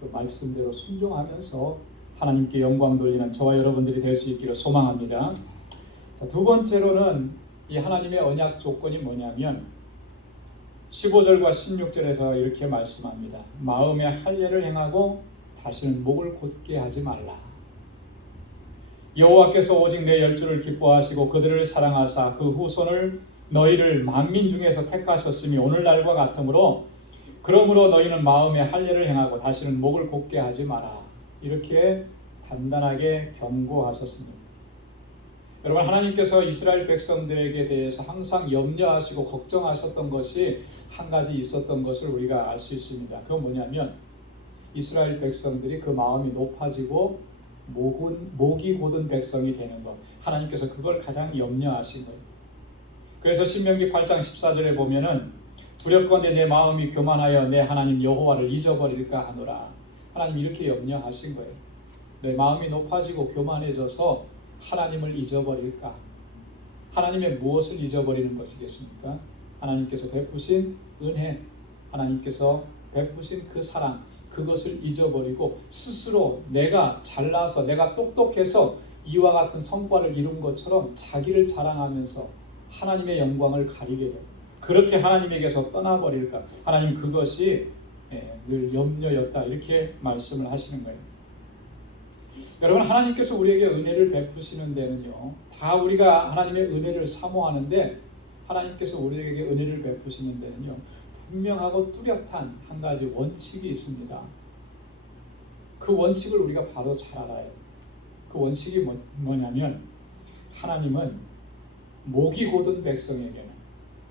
또 말씀대로 순종하면서 하나님께 영광 돌리는 저와 여러분들이 될 수 있기를 소망합니다. 자, 두 번째로는 이 하나님의 언약 조건이 뭐냐면 15절과 16절에서 이렇게 말씀합니다. 마음에 할례를 행하고 다시는 목을 곧게 하지 말라. 여호와께서 오직 내 열조를 기뻐하시고 그들을 사랑하사 그 후손을 너희를 만민 중에서 택하셨으니 오늘날과 같으므로 그러므로 너희는 마음에 할례를 행하고 다시는 목을 곧게 하지 마라. 이렇게 단단하게 경고하셨습니다. 여러분, 하나님께서 이스라엘 백성들에게 대해서 항상 염려하시고 걱정하셨던 것이 한 가지 있었던 것을 우리가 알 수 있습니다. 그건 뭐냐면 이스라엘 백성들이 그 마음이 높아지고 목이 곧은 백성이 되는 것, 하나님께서 그걸 가장 염려하신 거예요. 그래서 신명기 8장 14절에 보면은 두렵건대 내 마음이 교만하여 내 하나님 여호와를 잊어버릴까 하노라. 하나님 이렇게 염려하신 거예요. 내 마음이 높아지고 교만해져서 하나님을 잊어버릴까? 하나님의 무엇을 잊어버리는 것이겠습니까? 하나님께서 베푸신 은혜, 하나님께서 베푸신 그 사랑, 그것을 잊어버리고 스스로 내가 잘나서 내가 똑똑해서 이와 같은 성과를 이룬 것처럼 자기를 자랑하면서 하나님의 영광을 가리게 돼요. 그렇게 하나님에게서 떠나버릴까? 하나님 그것이 늘 염려였다, 이렇게 말씀을 하시는 거예요. 여러분, 하나님께서 우리에게 은혜를 베푸시는 데는요, 다 우리가 하나님의 은혜를 사모하는데 하나님께서 우리에게 은혜를 베푸시는 데는요, 분명하고 뚜렷한 한 가지 원칙이 있습니다. 그 원칙을 우리가 바로 잘 알아야 해요. 그 원칙이 뭐냐면 하나님은 목이 곧은 백성에게는,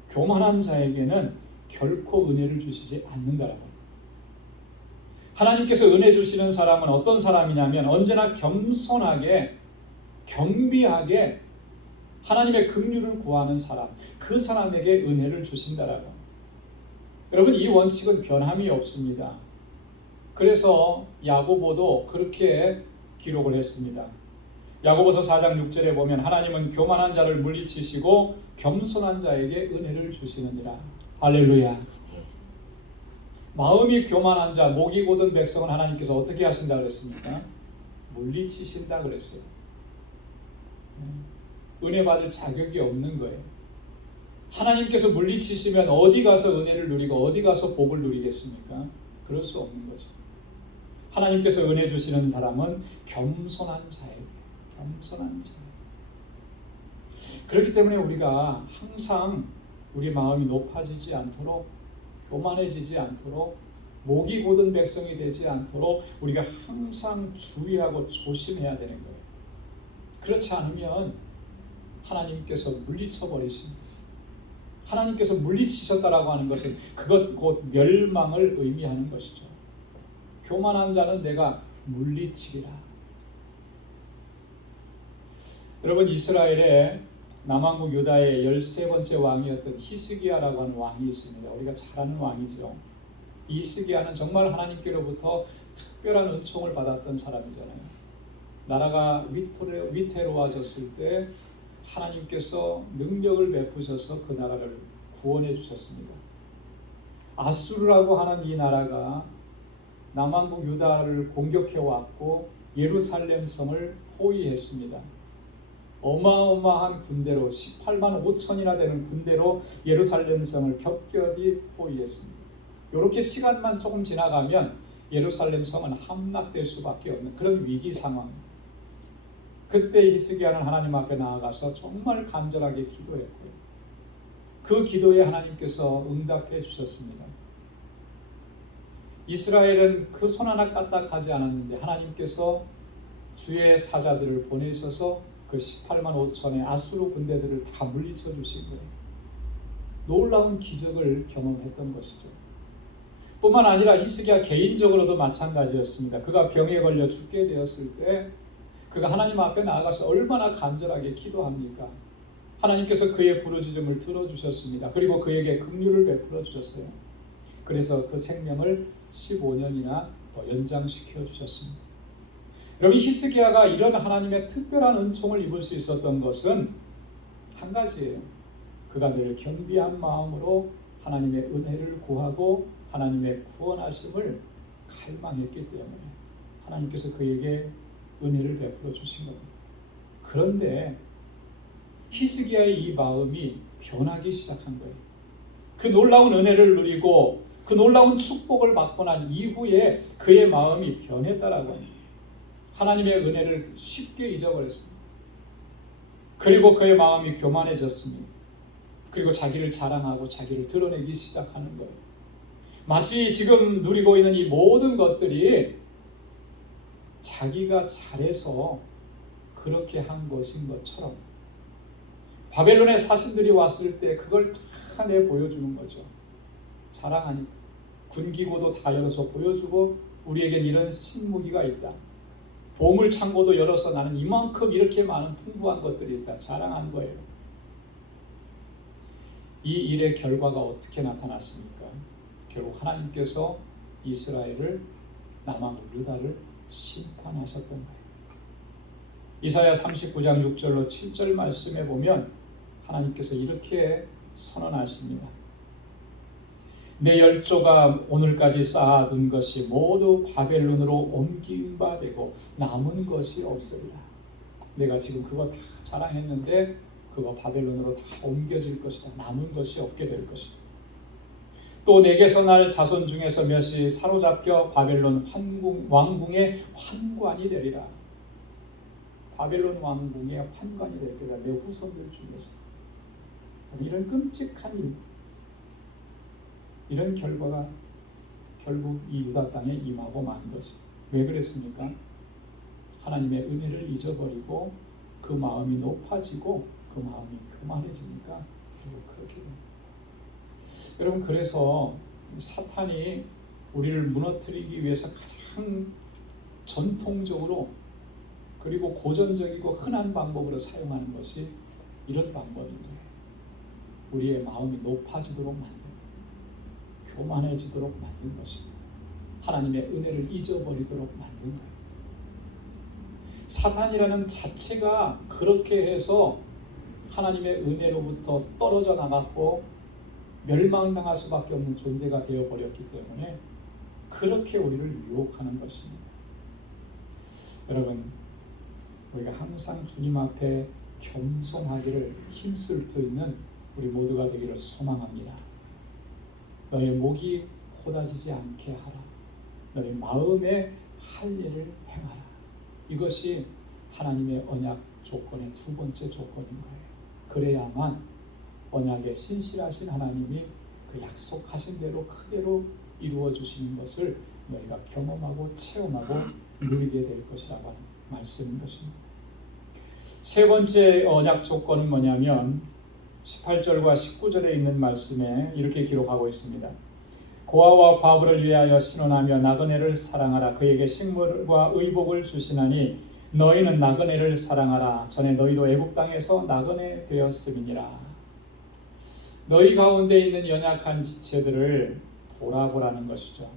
교만한 자에게는 결코 은혜를 주시지 않는다라고 합니다. 하나님께서 은혜 주시는 사람은 어떤 사람이냐면 언제나 겸손하게 겸비하게 하나님의 긍휼을 구하는 사람, 그 사람에게 은혜를 주신다라고 합니다. 여러분, 이 원칙은 변함이 없습니다. 그래서 야고보도 그렇게 기록을 했습니다. 야고보서 4장 6절에 보면 하나님은 교만한 자를 물리치시고 겸손한 자에게 은혜를 주시느니라. 할렐루야. 마음이 교만한 자, 목이 곧은 백성은 하나님께서 어떻게 하신다 그랬습니까? 물리치신다 그랬어요. 은혜 받을 자격이 없는 거예요. 하나님께서 물리치시면 어디 가서 은혜를 누리고 어디 가서 복을 누리겠습니까? 그럴 수 없는 거죠. 하나님께서 은혜 주시는 사람은 겸손한 자에게, 겸손한 자. 그렇기 때문에 우리가 항상 우리 마음이 높아지지 않도록, 교만해지지 않도록 목이 곧은 백성이 되지 않도록 우리가 항상 주의하고 조심해야 되는 거예요. 그렇지 않으면 하나님께서 물리쳐 버리십니다. 하나님께서 물리치셨다라고 하는 것은 그것 곧 멸망을 의미하는 것이죠. 교만한 자는 내가 물리치리라. 여러분, 이스라엘의 남왕국 유다의 13번째 왕이었던 히스기야라고 하는 왕이 있습니다. 우리가 잘 아는 왕이죠. 이 히스기야는 정말 하나님께로부터 특별한 은총을 받았던 사람이잖아요. 나라가 위태로워졌을 때 하나님께서 능력을 베푸셔서 그 나라를 구원해 주셨습니다. 아수르라고 하는 이 나라가 남왕국 유다를 공격해 왔고 예루살렘 성을 포위했습니다. 어마어마한 군대로 18만 5천이나 되는 군대로 예루살렘 성을 겹겹이 포위했습니다. 이렇게 시간만 조금 지나가면 예루살렘 성은 함락될 수밖에 없는 그런 위기 상황입니다. 그때 히스기야는 하나님 앞에 나아가서 정말 간절하게 기도했고요. 그 기도에 하나님께서 응답해 주셨습니다. 이스라엘은 그 손 하나 까딱하지 않았는데 하나님께서 주의 사자들을 보내셔서 그 18만 5천의 아수르 군대들을 다 물리쳐 주신 거예요. 놀라운 기적을 경험했던 것이죠. 뿐만 아니라 히스기야 개인적으로도 마찬가지였습니다. 그가 병에 걸려 죽게 되었을 때 그가 하나님 앞에 나아가서 얼마나 간절하게 기도합니까? 하나님께서 그의 부르짖음을 들어주셨습니다. 그리고 그에게 긍휼을 베풀어 주셨어요. 그래서 그 생명을 15년이나 더 연장시켜 주셨습니다. 여러분, 히스기야가 이런 하나님의 특별한 은총을 입을 수 있었던 것은 한 가지예요. 그가 늘 겸비한 마음으로 하나님의 은혜를 구하고 하나님의 구원하심을 갈망했기 때문에 하나님께서 그에게 은혜를 베풀어 주신 겁니다. 그런데 히스기야의 이 마음이 변하기 시작한 거예요. 그 놀라운 은혜를 누리고 그 놀라운 축복을 받고 난 이후에 그의 마음이 변했다라고 합니다. 하나님의 은혜를 쉽게 잊어버렸습니다. 그리고 그의 마음이 교만해졌습니다. 그리고 자기를 자랑하고 자기를 드러내기 시작하는 거예요. 마치 지금 누리고 있는 이 모든 것들이 자기가 잘해서 그렇게 한 것인 것처럼 바벨론의 사신들이 왔을 때 그걸 다 내 보여주는 거죠. 자랑하니까 군기고도 다 열어서 보여주고 우리에겐 이런 신무기가 있다. 보물 창고도 열어서 나는 이만큼 이렇게 많은 풍부한 것들이 있다. 자랑한 거예요. 이 일의 결과가 어떻게 나타났습니까? 결국 하나님께서 이스라엘을 남왕국 유다를 심판하셨던 거예요. 이사야 39장 6절로 7절 말씀에 보면 하나님께서 이렇게 선언하십니다. 내 열조가 오늘까지 쌓아둔 것이 모두 바벨론으로 옮긴 바 되고 남은 것이 없으리라. 내가 지금 그거 다 자랑했는데 그거 바벨론으로 다 옮겨질 것이다. 남은 것이 없게 될 것이다. 또 내게서 날 자손 중에서 몇이 사로잡혀 바벨론 왕궁의 환관이 되리라. 바벨론 왕궁의 환관이 될 거다. 내 후손들 중에서. 이런 끔찍한 일, 이런 결과가 결국 이 유다 땅에 임하고 만 것이. 왜 그랬습니까? 하나님의 은혜를 잊어버리고 그 마음이 높아지고 그 마음이 교만해지니까 결국 그렇게 됩니다. 여러분, 그래서 사탄이 우리를 무너뜨리기 위해서 가장 전통적으로 그리고 고전적이고 흔한 방법으로 사용하는 것이 이런 방법인 거예요. 우리의 마음이 높아지도록 만든 거예요. 교만해지도록 만든 것입니다. 하나님의 은혜를 잊어버리도록 만든 거예요. 사탄이라는 자체가 그렇게 해서 하나님의 은혜로부터 떨어져 나갔고 멸망당할 수밖에 없는 존재가 되어버렸기 때문에 그렇게 우리를 유혹하는 것입니다. 여러분, 우리가 항상 주님 앞에 겸손하기를 힘쓸 수 있는 우리 모두가 되기를 소망합니다. 너의 목이 고다지지 않게 하라. 너의 마음에 할 일을 행하라. 이것이 하나님의 언약 조건의 두 번째 조건인 거예요. 그래야만 언약에 신실하신 하나님이 그 약속하신 대로 그대로 이루어 주시는 것을 너희가 경험하고 체험하고 누리게 될 것이라고 하는 말씀인 것입니다. 세 번째 언약 조건은 뭐냐면 18절과 19절에 있는 말씀에 이렇게 기록하고 있습니다. 고아와 과부를 위하여 신원하며 나그네를 사랑하라. 그에게 식물과 의복을 주시나니 너희는 나그네를 사랑하라. 전에 너희도 애국 땅에서 나그네 되었음이니라. 너희 가운데 있는 연약한 지체들을 돌아보라는 것이죠.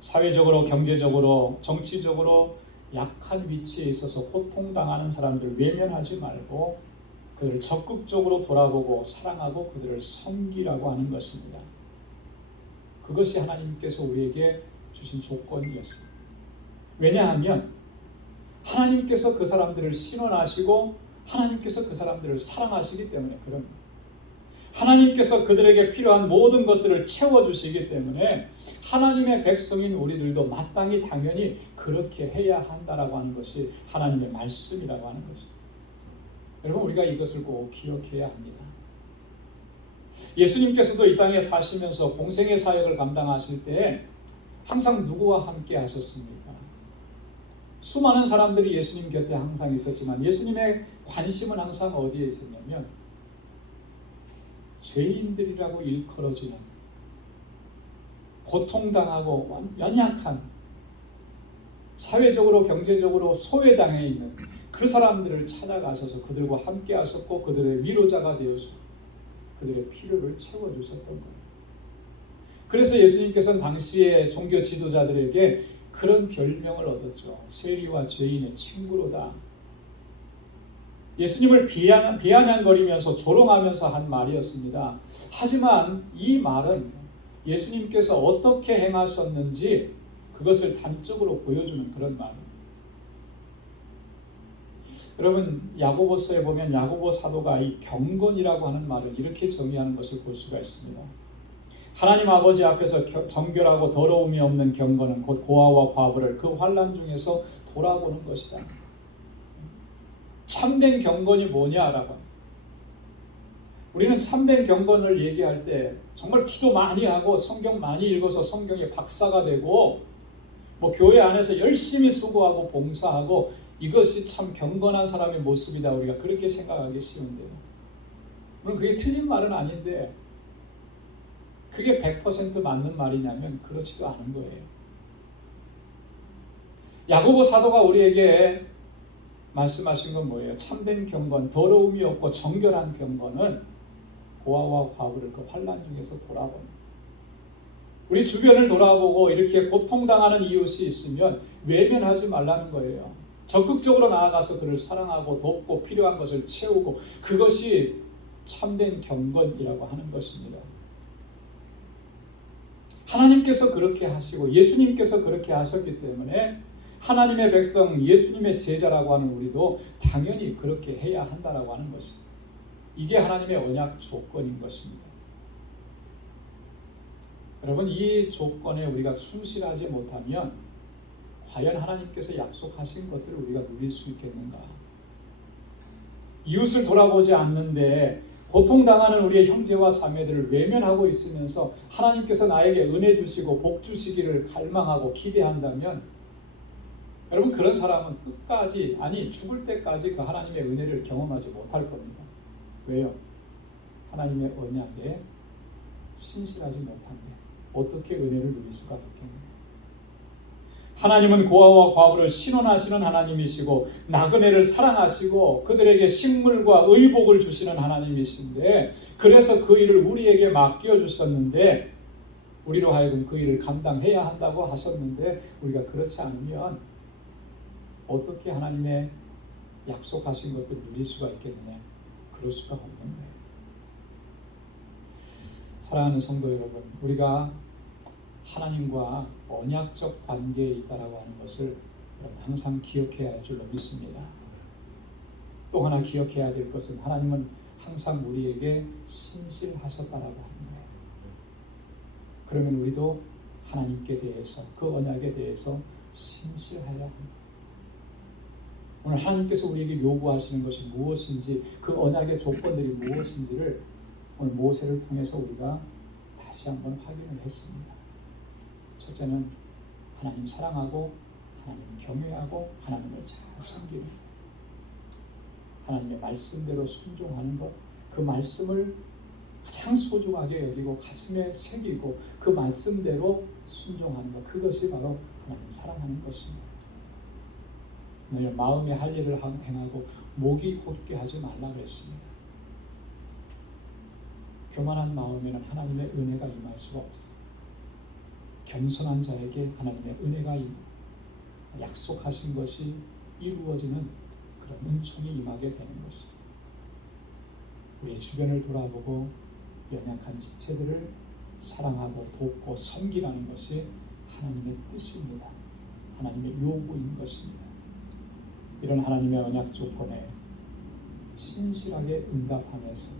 사회적으로, 경제적으로, 정치적으로 약한 위치에 있어서 고통당하는 사람들을 외면하지 말고 그들을 적극적으로 돌아보고 사랑하고 그들을 섬기라고 하는 것입니다. 그것이 하나님께서 우리에게 주신 조건이었습니다. 왜냐하면 하나님께서 그 사람들을 신원하시고 하나님께서 그 사람들을 사랑하시기 때문에 그럽니다. 하나님께서 그들에게 필요한 모든 것들을 채워주시기 때문에 하나님의 백성인 우리들도 마땅히 당연히 그렇게 해야 한다라고 하는 것이 하나님의 말씀이라고 하는 것입니다. 여러분, 우리가 이것을 꼭 기억해야 합니다. 예수님께서도 이 땅에 사시면서 공생의 사역을 감당하실 때 항상 누구와 함께 하셨습니까? 수많은 사람들이 예수님 곁에 항상 있었지만 예수님의 관심은 항상 어디에 있었냐면 죄인들이라고 일컬어지는 고통당하고 연약한 사회적으로 경제적으로 소외당해 있는 그 사람들을 찾아가셔서 그들과 함께 하셨고 그들의 위로자가 되어서 그들의 필요를 채워주셨던 거예요. 그래서 예수님께서는 당시의 종교 지도자들에게 그런 별명을 얻었죠. 세리와 죄인의 친구로다. 예수님을 비아냥거리면서 조롱하면서 한 말이었습니다. 하지만 이 말은 예수님께서 어떻게 행하셨는지 그것을 단적으로 보여주는 그런 말입니다. 여러분, 야고보서에 보면 야고보 사도가 이 경건이라고 하는 말을 이렇게 정의하는 것을 볼 수가 있습니다. 하나님 아버지 앞에서 정결하고 더러움이 없는 경건은 곧 고아와 과부를 그 환난 중에서 돌아보는 것이다. 참된 경건이 뭐냐라고. 우리는 참된 경건을 얘기할 때 정말 기도 많이 하고 성경 많이 읽어서 성경의 박사가 되고 뭐 교회 안에서 열심히 수고하고 봉사하고 이것이 참 경건한 사람의 모습이다. 우리가 그렇게 생각하기 쉬운데요. 물론 그게 틀린 말은 아닌데 그게 100% 맞는 말이냐면 그렇지도 않은 거예요. 야고보 사도가 우리에게 말씀하신 건 뭐예요? 참된 경건, 더러움이 없고 정결한 경건은 고아와 과부를 그 환난 중에서 돌아보는, 우리 주변을 돌아보고 이렇게 고통당하는 이웃이 있으면 외면하지 말라는 거예요. 적극적으로 나아가서 그를 사랑하고 돕고 필요한 것을 채우고, 그것이 참된 경건이라고 하는 것입니다. 하나님께서 그렇게 하시고 예수님께서 그렇게 하셨기 때문에 하나님의 백성, 예수님의 제자라고 하는 우리도 당연히 그렇게 해야 한다라고 하는 것입니다. 이게 하나님의 언약 조건인 것입니다. 여러분, 이 조건에 우리가 충실하지 못하면 과연 하나님께서 약속하신 것들을 우리가 누릴 수 있겠는가? 이웃을 돌아보지 않는데 고통당하는 우리의 형제와 자매들을 외면하고 있으면서 하나님께서 나에게 은혜 주시고 복 주시기를 갈망하고 기대한다면 여러분, 그런 사람은 끝까지, 아니 죽을 때까지 그 하나님의 은혜를 경험하지 못할 겁니다. 왜요? 하나님의 언약에 신실하지 못한데 어떻게 은혜를 누릴 수가 있겠느냐? 하나님은 고아와 과부를 신원하시는 하나님이시고 나그네를 사랑하시고 그들에게 식물과 의복을 주시는 하나님이신데, 그래서 그 일을 우리에게 맡겨주셨는데 우리로 하여금 그 일을 감당해야 한다고 하셨는데 우리가 그렇지 않으면 어떻게 하나님의 약속하신 것들을 누릴 수가 있겠느냐? 그럴 수가 없는 거예요. 사랑하는 성도 여러분, 우리가 하나님과 언약적 관계에 있다라고 하는 것을 항상 기억해야 할 줄로 믿습니다. 또 하나 기억해야 될 것은 하나님은 항상 우리에게 신실하셨다라고 하는 거예요. 그러면 우리도 하나님께 대해서, 그 언약에 대해서 신실해야 합니다. 오늘 하나님께서 우리에게 요구하시는 것이 무엇인지, 그 언약의 조건들이 무엇인지를 오늘 모세를 통해서 우리가 다시 한번 확인을 했습니다. 첫째는 하나님 사랑하고 하나님 경외하고 하나님을 잘 섬기는, 하나님의 말씀대로 순종하는 것, 그 말씀을 가장 소중하게 여기고 가슴에 새기고 그 말씀대로 순종하는 것, 그것이 바로 하나님 사랑하는 것입니다. 너희 마음에 할 일을 행하고 목이 곧게 하지 말라 그랬습니다. 교만한 마음에는 하나님의 은혜가 임할 수가 없어요. 겸손한 자에게 하나님의 은혜가 약속하신 것이 이루어지는 그런 은총이 임하게 되는 것입니다. 우리 주변을 돌아보고 연약한 지체들을 사랑하고 돕고 섬기라는 것이 하나님의 뜻입니다. 하나님의 요구인 것입니다. 이런 하나님의 언약 조건에 신실하게 응답하면서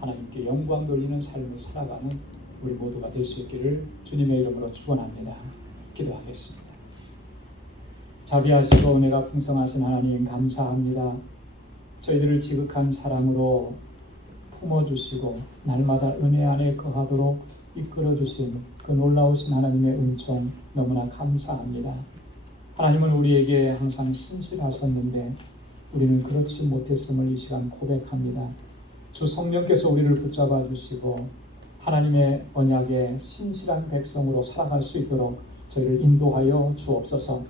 하나님께 영광 돌리는 삶을 살아가는 우리 모두가 될 수 있기를 주님의 이름으로 축원합니다. 기도하겠습니다. 자비하시고 은혜가 풍성하신 하나님 감사합니다. 저희들을 지극한 사랑으로 품어주시고 날마다 은혜 안에 거하도록 이끌어주신 그 놀라우신 하나님의 은총 너무나 감사합니다. 하나님은 우리에게 항상 신실하셨는데 우리는 그렇지 못했음을 이 시간 고백합니다. 주 성령께서 우리를 붙잡아 주시고 하나님의 언약에 신실한 백성으로 살아갈 수 있도록 저희를 인도하여 주옵소서.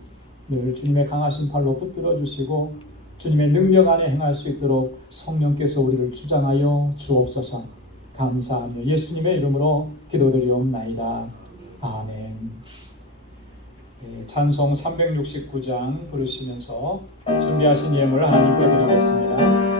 늘 주님의 강하신 팔로 붙들어 주시고 주님의 능력 안에 행할 수 있도록 성령께서 우리를 주장하여 주옵소서. 감사하며 예수님의 이름으로 기도드리옵나이다. 아멘. 찬송 369장 부르시면서 준비하신 예물 하나님께 드리겠습니다.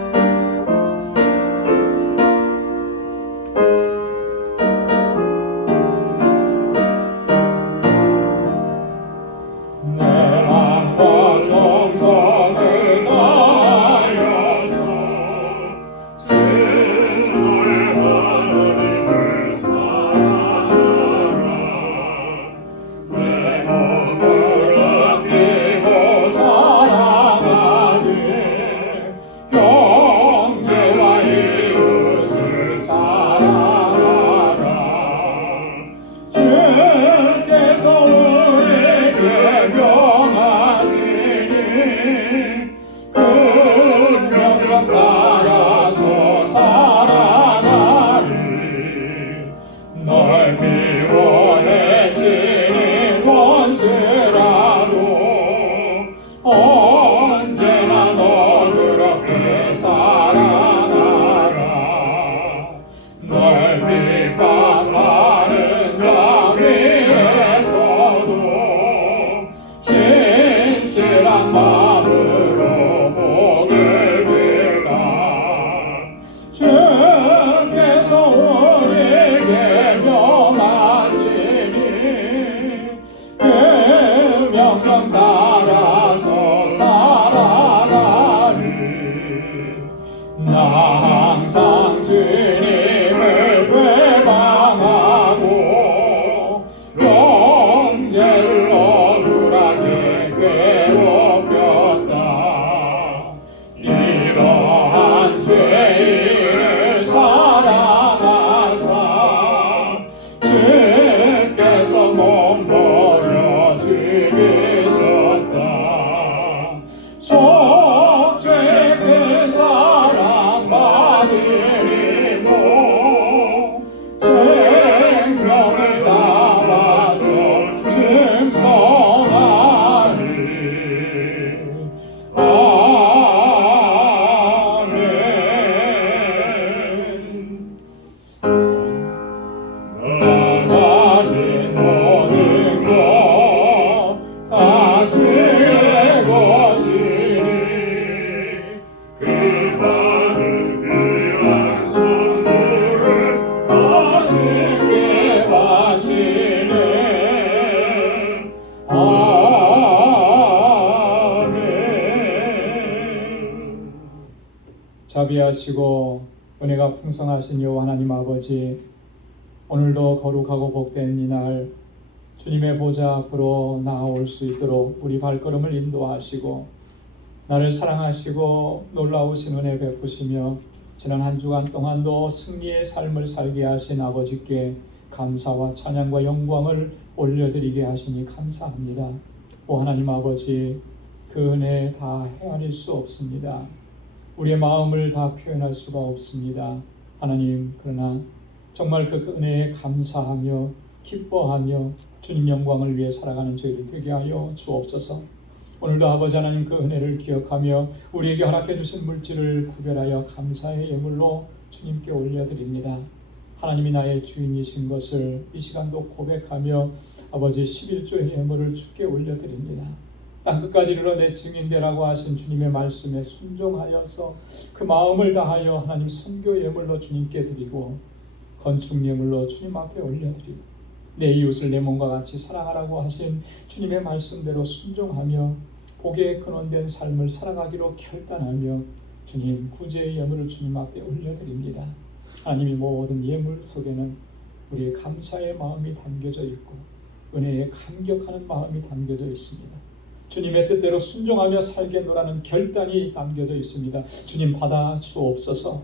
항상 주님을 회방하고 형제를 억울하게 괴롭혔다. 이러한 죄인을 사랑하사 주께서 몸버려 죽이셨다. 속죄 큰 사랑 받으리고 생명을 다 바쳐 증성하리. 아멘. 나가진 모든 것 다 주의 것이니 그 받은 귀한 선물을 다 주께 바치네. 아멘. 자비하시고 은혜가 풍성하신 여호와 하나님 아버지, 오늘도 거룩하고 복된 이날 주님의 보좌 앞으로 나아올 수 있도록 우리 발걸음을 인도하시고 나를 사랑하시고 놀라우신 은혜 베푸시며 지난 한 주간 동안도 승리의 삶을 살게 하신 아버지께 감사와 찬양과 영광을 올려드리게 하시니 감사합니다. 오 하나님 아버지, 그 은혜 다 헤아릴 수 없습니다. 우리의 마음을 다 표현할 수가 없습니다. 하나님, 그러나 정말 그 은혜에 감사하며 기뻐하며 주님 영광을 위해 살아가는 저희를 되게 하여 주옵소서. 오늘도 아버지 하나님, 그 은혜를 기억하며 우리에게 허락해 주신 물질을 구별하여 감사의 예물로 주님께 올려드립니다. 하나님이 나의 주인이신 것을 이 시간도 고백하며 아버지 11조의 예물을 주께 올려드립니다. 땅끝까지 이르러 내 증인되라고 하신 주님의 말씀에 순종하여서 그 마음을 다하여 하나님 선교 예물로 주님께 드리고 건축 예물로 주님 앞에 올려드리고 내 이웃을 내 몸과 같이 사랑하라고 하신 주님의 말씀대로 순종하며 복에 근원된 삶을 살아가기로 결단하며 주님 구제의 예물을 주님 앞에 올려드립니다. 하나님이 모든 예물 속에는 우리의 감사의 마음이 담겨져 있고 은혜에 감격하는 마음이 담겨져 있습니다. 주님의 뜻대로 순종하며 살겠노라는 결단이 담겨져 있습니다. 주님 받아 주옵소서.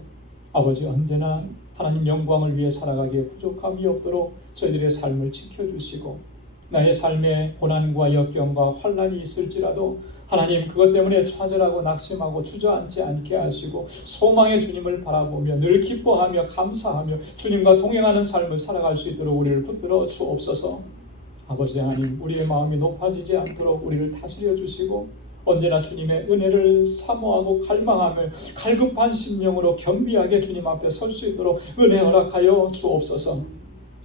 아버지, 언제나 하나님 영광을 위해 살아가기에 부족함이 없도록 저희들의 삶을 지켜주시고 나의 삶에 고난과 역경과 환난이 있을지라도 하나님 그것 때문에 좌절하고 낙심하고 주저앉지 않게 하시고 소망의 주님을 바라보며 늘 기뻐하며 감사하며 주님과 동행하는 삶을 살아갈 수 있도록 우리를 붙들어 주옵소서. 아버지 하나님, 우리의 마음이 높아지지 않도록 우리를 다스려 주시고 언제나 주님의 은혜를 사모하고 갈망하며 갈급한 심령으로 겸비하게 주님 앞에 설 수 있도록 은혜 허락하여 주옵소서.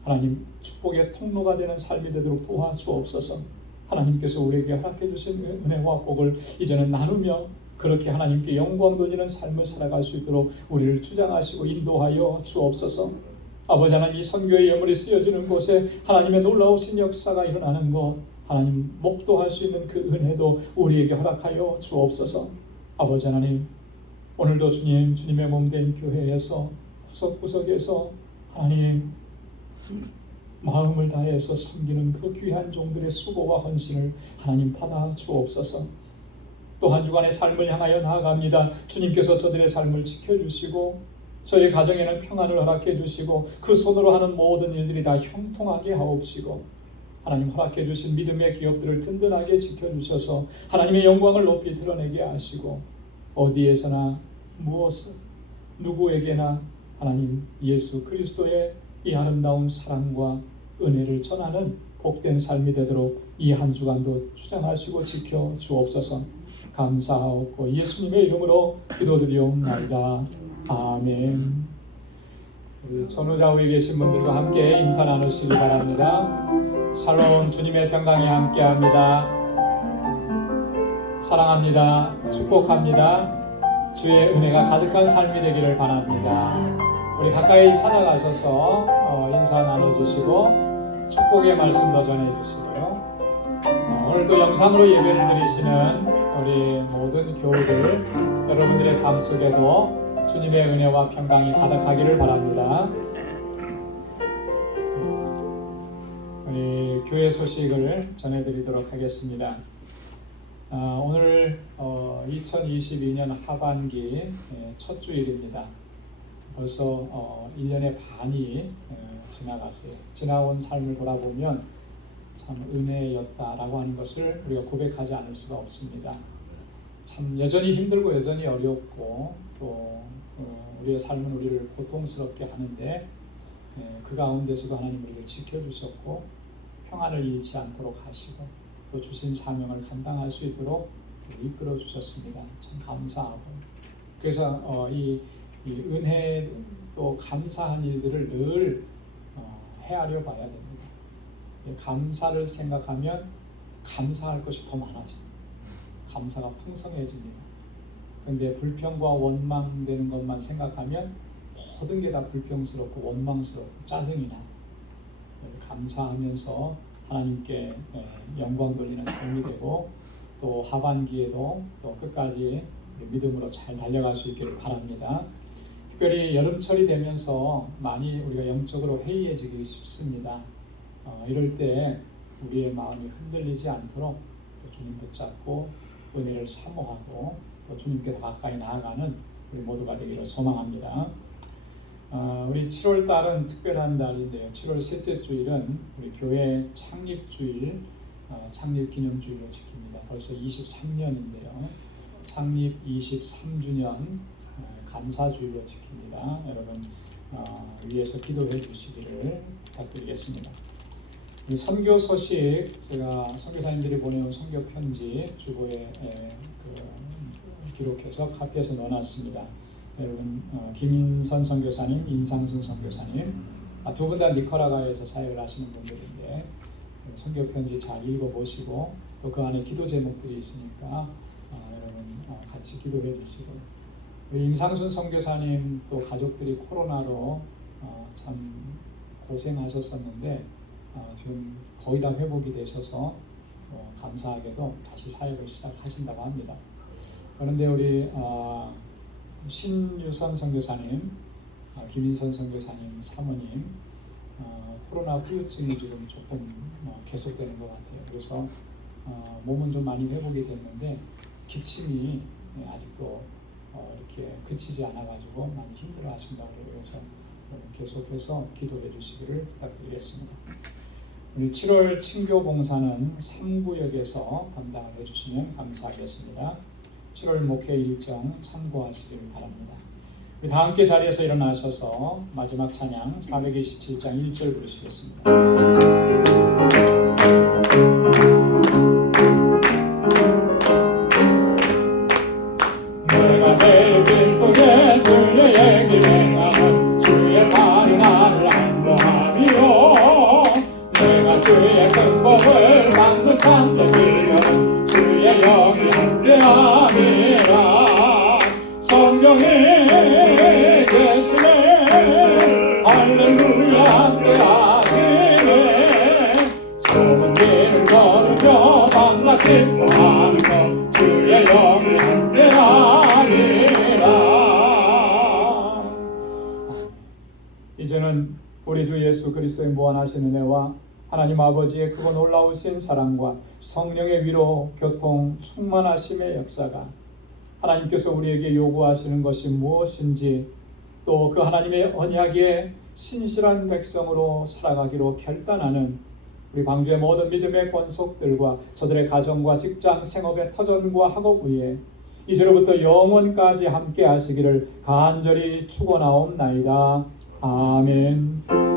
하나님, 축복의 통로가 되는 삶이 되도록 도와주옵소서. 하나님께서 우리에게 허락해 주신 은혜와 복을 이제는 나누며 그렇게 하나님께 영광 돌리는 삶을 살아갈 수 있도록 우리를 주장하시고 인도하여 주옵소서. 아버지 하나님, 이 선교의 예물이 쓰여지는 곳에 하나님의 놀라우신 역사가 일어나는 것, 하나님 목도할 수 있는 그 은혜도 우리에게 허락하여 주옵소서. 아버지 하나님, 오늘도 주님의 몸된 교회에서 구석구석에서 하나님 마음을 다해서 섬기는 그 귀한 종들의 수고와 헌신을 하나님 받아 주옵소서. 또 한 주간의 삶을 향하여 나아갑니다. 주님께서 저들의 삶을 지켜주시고 저희 가정에는 평안을 허락해 주시고 그 손으로 하는 모든 일들이 다 형통하게 하옵시고 하나님 허락해 주신 믿음의 기업들을 든든하게 지켜주셔서 하나님의 영광을 높이 드러내게 하시고 어디에서나 무엇 누구에게나 하나님 예수 그리스도의 이 아름다운 사랑과 은혜를 전하는 복된 삶이 되도록 이 한 주간도 주장하시고 지켜 주옵소서. 감사하옵고 예수님의 이름으로 기도드리옵나이다. 아멘. 우리 전후좌우에 계신 분들과 함께 인사 나누시기 바랍니다. 샬롬, 주님의 평강이 함께합니다. 사랑합니다. 축복합니다. 주의 은혜가 가득한 삶이 되기를 바랍니다. 우리 가까이 찾아가셔서 인사 나눠주시고 축복의 말씀도 전해주시고요. 오늘도 영상으로 예배를 드리시는 우리 모든 교우들 여러분들의 삶 속에도 주님의 은혜와 평강이 가득하기를 바랍니다. 우리 교회 소식을 전해드리도록 하겠습니다. 오늘 2022년 하반기 첫 주일입니다. 벌써 1년의 반이 지나갔어요. 지나온 삶을 돌아보면 참 은혜였다라고 하는 것을 우리가 고백하지 않을 수가 없습니다. 참 여전히 힘들고 여전히 어렵고 또 우리의 삶은 우리를 고통스럽게 하는데 그 가운데서도 하나님 우리를 지켜주셨고 평안을 잃지 않도록 하시고 또 주신 사명을 감당할 수 있도록 이끌어 주셨습니다. 참 감사하고 그래서 이 은혜 또 감사한 일들을 늘 헤아려 봐야 됩니다. 감사를 생각하면 감사할 것이 더 많아집니다. 감사가 풍성해집니다. 그런데 불평과 원망되는 것만 생각하면 모든 게 다 불평스럽고 원망스럽고 짜증이 나요. 감사하면서 하나님께 영광 돌리는 삶이 되고 또 하반기에도 또 끝까지 믿음으로 잘 달려갈 수 있기를 바랍니다. 특별히 여름철이 되면서 많이 우리가 영적으로 해이해지기 쉽습니다. 이럴 때 우리의 마음이 흔들리지 않도록 또 주님 붙잡고 은혜를 사모하고 또 주님께 더 가까이 나아가는 우리 모두가 되기를 소망합니다. 우리 7월 달은 특별한 달인데요. 7월 셋째 주일은 우리 교회 창립주일, 창립기념주일로 지킵니다. 벌써 23년인데요. 창립 23주년 감사주일로 지킵니다. 여러분 위해서 기도해 주시기를 부탁드리겠습니다. 이 선교 소식, 제가 선교사님들이 보내온 선교 편지 주보에 기록해서 카피해서 넣어놨습니다. 여러분 김인선 선교사님, 임상순 선교사님 두 분 다 니카라과에서 사역을 하시는 분들인데 선교 편지 잘 읽어보시고 또 그 안에 기도 제목들이 있으니까 여러분 같이 기도해 주시고, 우리 임상순 선교사님 또 가족들이 코로나로 참 고생하셨었는데 지금 거의 다 회복이 되셔서 감사하게도 다시 사역을 시작하신다고 합니다. 그런데 우리 신유선 선교사님, 김인선 선교사님 사모님 코로나 후유증이 지금 조금 계속되는 것 같아요. 그래서 몸은 좀 많이 회복이 됐는데 기침이 아직도 이렇게 그치지 않아가지고 많이 힘들어하신다고 해요. 그래서 계속해서 기도해 주시기를 부탁드리겠습니다. 우리 7월 친교 봉사는 3구역에서 담당을 해주시면 감사하겠습니다. 7월 목회 일정 참고하시길 바랍니다. 우리 다 함께 자리에서 일어나셔서 마지막 찬양 427장 1절 부르시겠습니다. 내가 매일 기쁘게 순례의 길 행하는 주의 발이 나를 안보하며 내가 주의 큰 법을 받는 참된 길은 주의 영이 함께함이라. 성령이 계시네 할렐루야 함께하시네. 좁은 길을 걸으며 밤낮 기뻐하는 것 주의 영이 함께하니라. 이제는 우리 주 예수 그리스도의 무한하신 은혜와 하나님 아버지의 크고 놀라우신 사랑과 성령의 위로 교통 충만하심의 역사가, 하나님께서 우리에게 요구하시는 것이 무엇인지, 또 그 하나님의 언약에 신실한 백성으로 살아가기로 결단하는 우리 방주의 모든 믿음의 권속들과 저들의 가정과 직장, 생업의 터전과 학업 위에 이제로부터 영원까지 함께 하시기를 간절히 축원하옵나이다. 아멘.